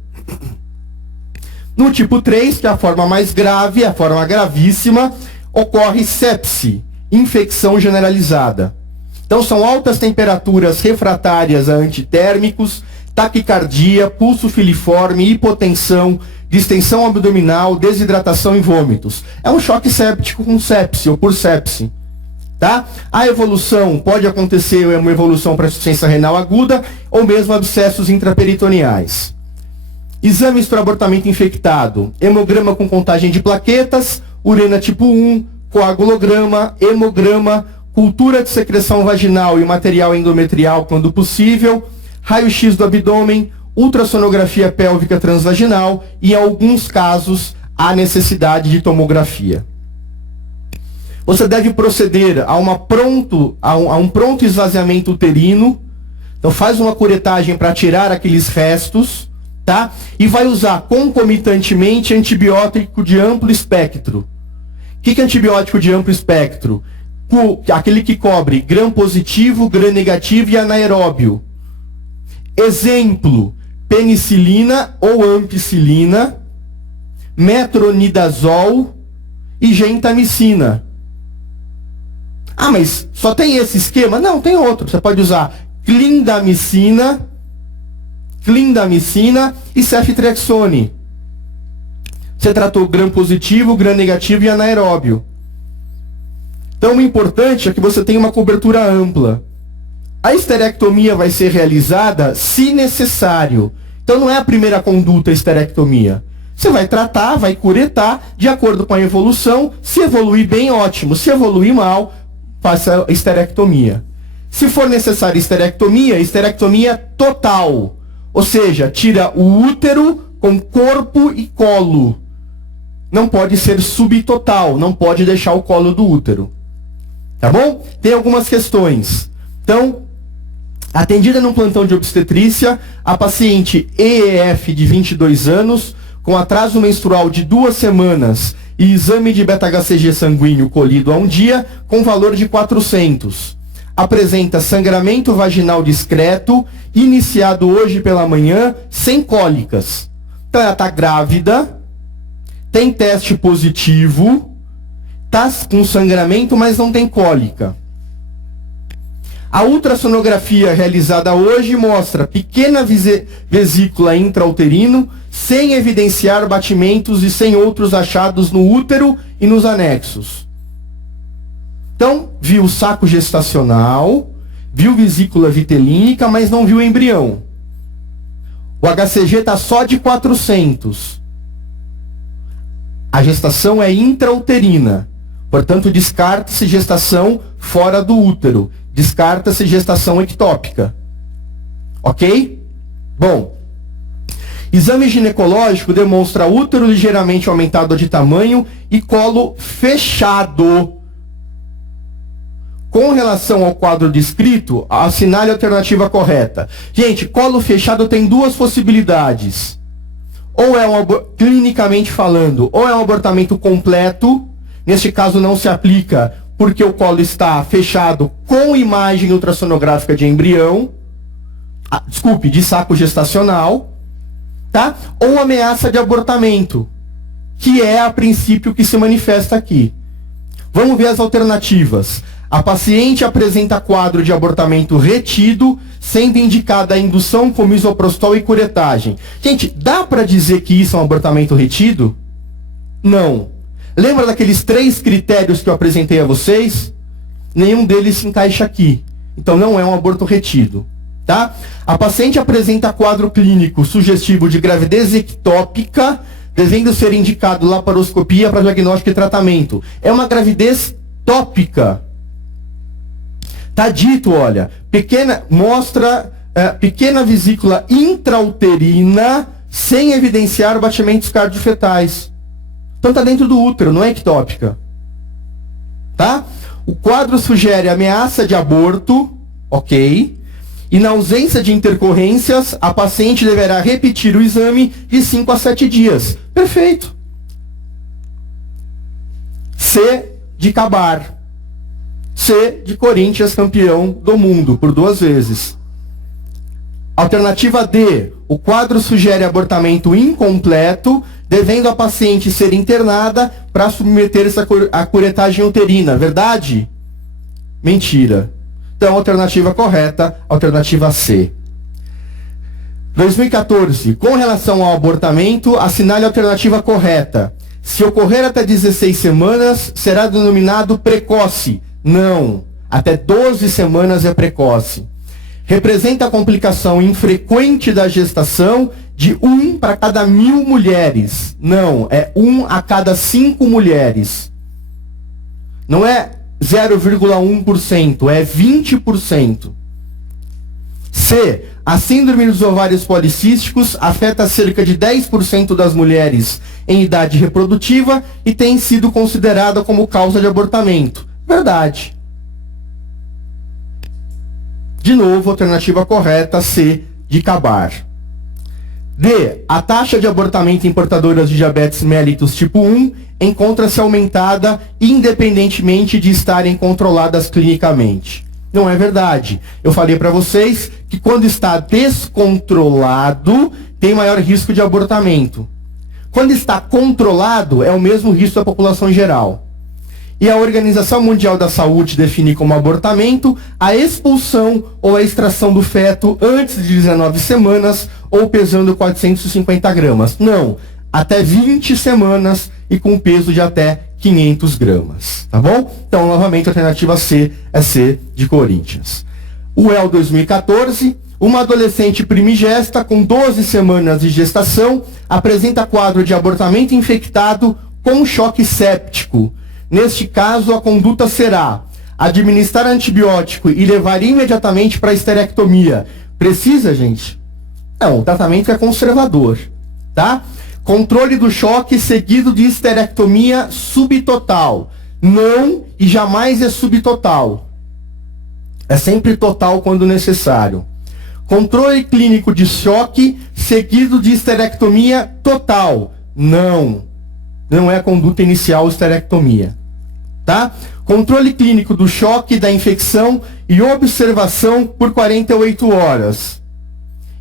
No tipo 3, que é a forma mais grave, a forma gravíssima, ocorre sepse, infecção generalizada. Então são altas temperaturas refratárias a antitérmicos, taquicardia, pulso filiforme, hipotensão, distensão abdominal, desidratação e vômitos. É um choque séptico com sepse ou por sepse. Tá? A evolução pode acontecer, uma evolução para insuficiência renal aguda ou mesmo abscessos intraperitoneais. Exames para abortamento infectado: hemograma com contagem de plaquetas, urina tipo 1, coagulograma, hemograma, cultura de secreção vaginal e material endometrial quando possível, raio-x do abdômen, ultrassonografia pélvica transvaginal e, em alguns casos, a necessidade de tomografia. Você deve proceder a um pronto esvaziamento uterino. Então faz uma curetagem para tirar aqueles restos, tá? E vai usar concomitantemente antibiótico de amplo espectro. O que é antibiótico de amplo espectro? Aquele que cobre gram positivo, gram negativo e anaeróbio. Exemplo: penicilina ou ampicilina, metronidazol e gentamicina. Ah, mas só tem esse esquema? Não, tem outro. Você pode usar clindamicina e ceftriaxone. Você tratou gram positivo, gram negativo e anaeróbio. Então, o importante é que você tenha uma cobertura ampla. A esterectomia vai ser realizada se necessário. Então, não é a primeira conduta a esterectomia. Você vai tratar, vai curetar, de acordo com a evolução. Se evoluir bem, ótimo. Se evoluir mal, faça a esterectomia. Se for necessária esterectomia total. Ou seja, tira o útero com corpo e colo. Não pode ser subtotal, não pode deixar o colo do útero. Tá bom? Tem algumas questões. Então, atendida num plantão de obstetrícia, a paciente EEF de 22 anos, com atraso menstrual de 2 semanas e exame de beta-HCG sanguíneo colhido há um dia, com valor de 400. Apresenta sangramento vaginal discreto, iniciado hoje pela manhã, sem cólicas. Então ela está grávida, tem teste positivo, está com sangramento, mas não tem cólica. A ultrassonografia realizada hoje mostra pequena vesícula intrauterino, sem evidenciar batimentos e sem outros achados no útero e nos anexos. Então, viu saco gestacional, viu vesícula vitelínica, mas não viu embrião. O HCG está só de 400. A gestação é intrauterina. Portanto, descarta-se gestação fora do útero. Descarta-se gestação ectópica. Ok? Bom, exame ginecológico demonstra útero ligeiramente aumentado de tamanho e colo fechado. Com relação ao quadro descrito, assinale a alternativa correta. Gente, colo fechado tem 2 possibilidades. Ou é clinicamente falando, ou é um abortamento completo. Neste caso não se aplica porque o colo está fechado com imagem ultrassonográfica de embrião, de saco gestacional, tá? Ou ameaça de abortamento, que é a princípio que se manifesta aqui. Vamos ver as alternativas. A paciente apresenta quadro de abortamento retido, sendo indicada a indução com misoprostol e curetagem. Gente, dá para dizer que isso é um abortamento retido? Não. Lembra daqueles 3 critérios que eu apresentei a vocês? Nenhum deles se encaixa aqui. Então não é um aborto retido. Tá? A paciente apresenta quadro clínico sugestivo de gravidez ectópica, devendo ser indicado laparoscopia para diagnóstico e tratamento. É uma gravidez tópica. Tá dito, olha, mostra pequena vesícula intrauterina sem evidenciar batimentos cardiofetais. Então tá dentro do útero, não é ectópica. Tá? O quadro sugere ameaça de aborto, ok? E na ausência de intercorrências, a paciente deverá repetir o exame de 5 a 7 dias. Perfeito. C de Cabar. C de Corinthians, campeão do mundo, por 2 vezes. Alternativa D. O quadro sugere abortamento incompleto, devendo a paciente ser internada para submeter-se à curetagem uterina. Verdade? Mentira. Então, alternativa correta, alternativa C. 2014. Com relação ao abortamento, assinale a alternativa correta. Se ocorrer até 16 semanas, será denominado precoce. Não. Até 12 semanas é precoce. Representa a complicação infrequente da gestação de 1 para cada 1.000 mulheres. Não, é 1 a cada 5 mulheres. Não é 0,1%, é 20%. C. A síndrome dos ovários policísticos afeta cerca de 10% das mulheres em idade reprodutiva e tem sido considerada como causa de abortamento. Verdade. De novo, alternativa correta, C de Cabar. D. A taxa de abortamento em portadoras de diabetes mellitus tipo 1 encontra-se aumentada independentemente de estarem controladas clinicamente. Não é verdade. Eu falei para vocês que quando está descontrolado, tem maior risco de abortamento. Quando está controlado, é o mesmo risco da população geral. E a Organização Mundial da Saúde define como abortamento a expulsão ou a extração do feto antes de 19 semanas ou pesando 450 gramas. Não, até 20 semanas e com peso de até 500 gramas. Tá bom? Então, novamente, a alternativa C é C de Corinthians. UEL 2014, uma adolescente primigesta com 12 semanas de gestação apresenta quadro de abortamento infectado com choque séptico. Neste caso, a conduta será administrar antibiótico e levar imediatamente para a esterectomia. Precisa, gente? Não, o tratamento é conservador, tá? Controle do choque seguido de esterectomia subtotal. Não e jamais é subtotal. É sempre total quando necessário. Controle clínico de choque seguido de esterectomia total. Não. Não é a conduta inicial esterectomia. Tá? Controle clínico do choque, da infecção e observação por 48 horas.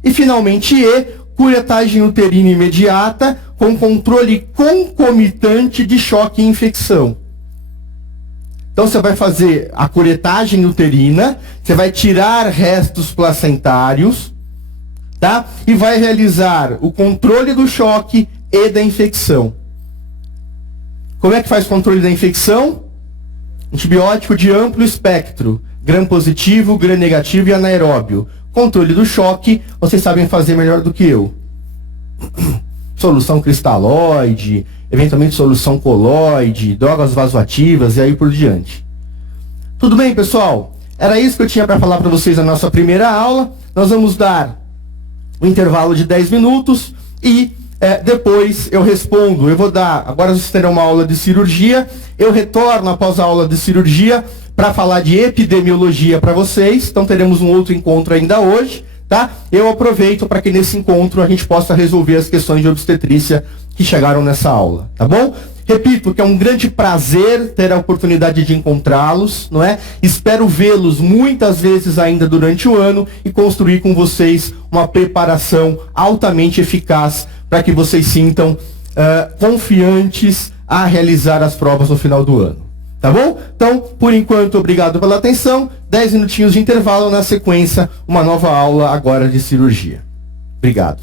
E finalmente E, curetagem uterina imediata com controle concomitante de choque e infecção. Então você vai fazer a curetagem uterina, você vai tirar restos placentários, tá? E vai realizar o controle do choque e da infecção. Como é que faz controle da infecção? Antibiótico de amplo espectro, gram positivo, gram negativo e anaeróbio. Controle do choque, vocês sabem fazer melhor do que eu. Solução cristalóide, eventualmente solução coloide, drogas vasoativas e aí por diante. Tudo bem, pessoal? Era isso que eu tinha para falar para vocês na nossa primeira aula. Nós vamos dar um intervalo de 10 minutos e depois eu respondo. Eu vou dar, agora vocês terão uma aula de cirurgia, eu retorno após a aula de cirurgia para falar de epidemiologia para vocês, então teremos um outro encontro ainda hoje, tá? Eu aproveito para que nesse encontro a gente possa resolver as questões de obstetrícia que chegaram nessa aula, tá bom? Repito que é um grande prazer ter a oportunidade de encontrá-los, não é? Espero vê-los muitas vezes ainda durante o ano e construir com vocês uma preparação altamente eficaz para que vocês sintam confiantes a realizar as provas no final do ano. Tá bom? Então, por enquanto, obrigado pela atenção. 10 minutinhos de intervalo, na sequência, uma nova aula agora de cirurgia. Obrigado.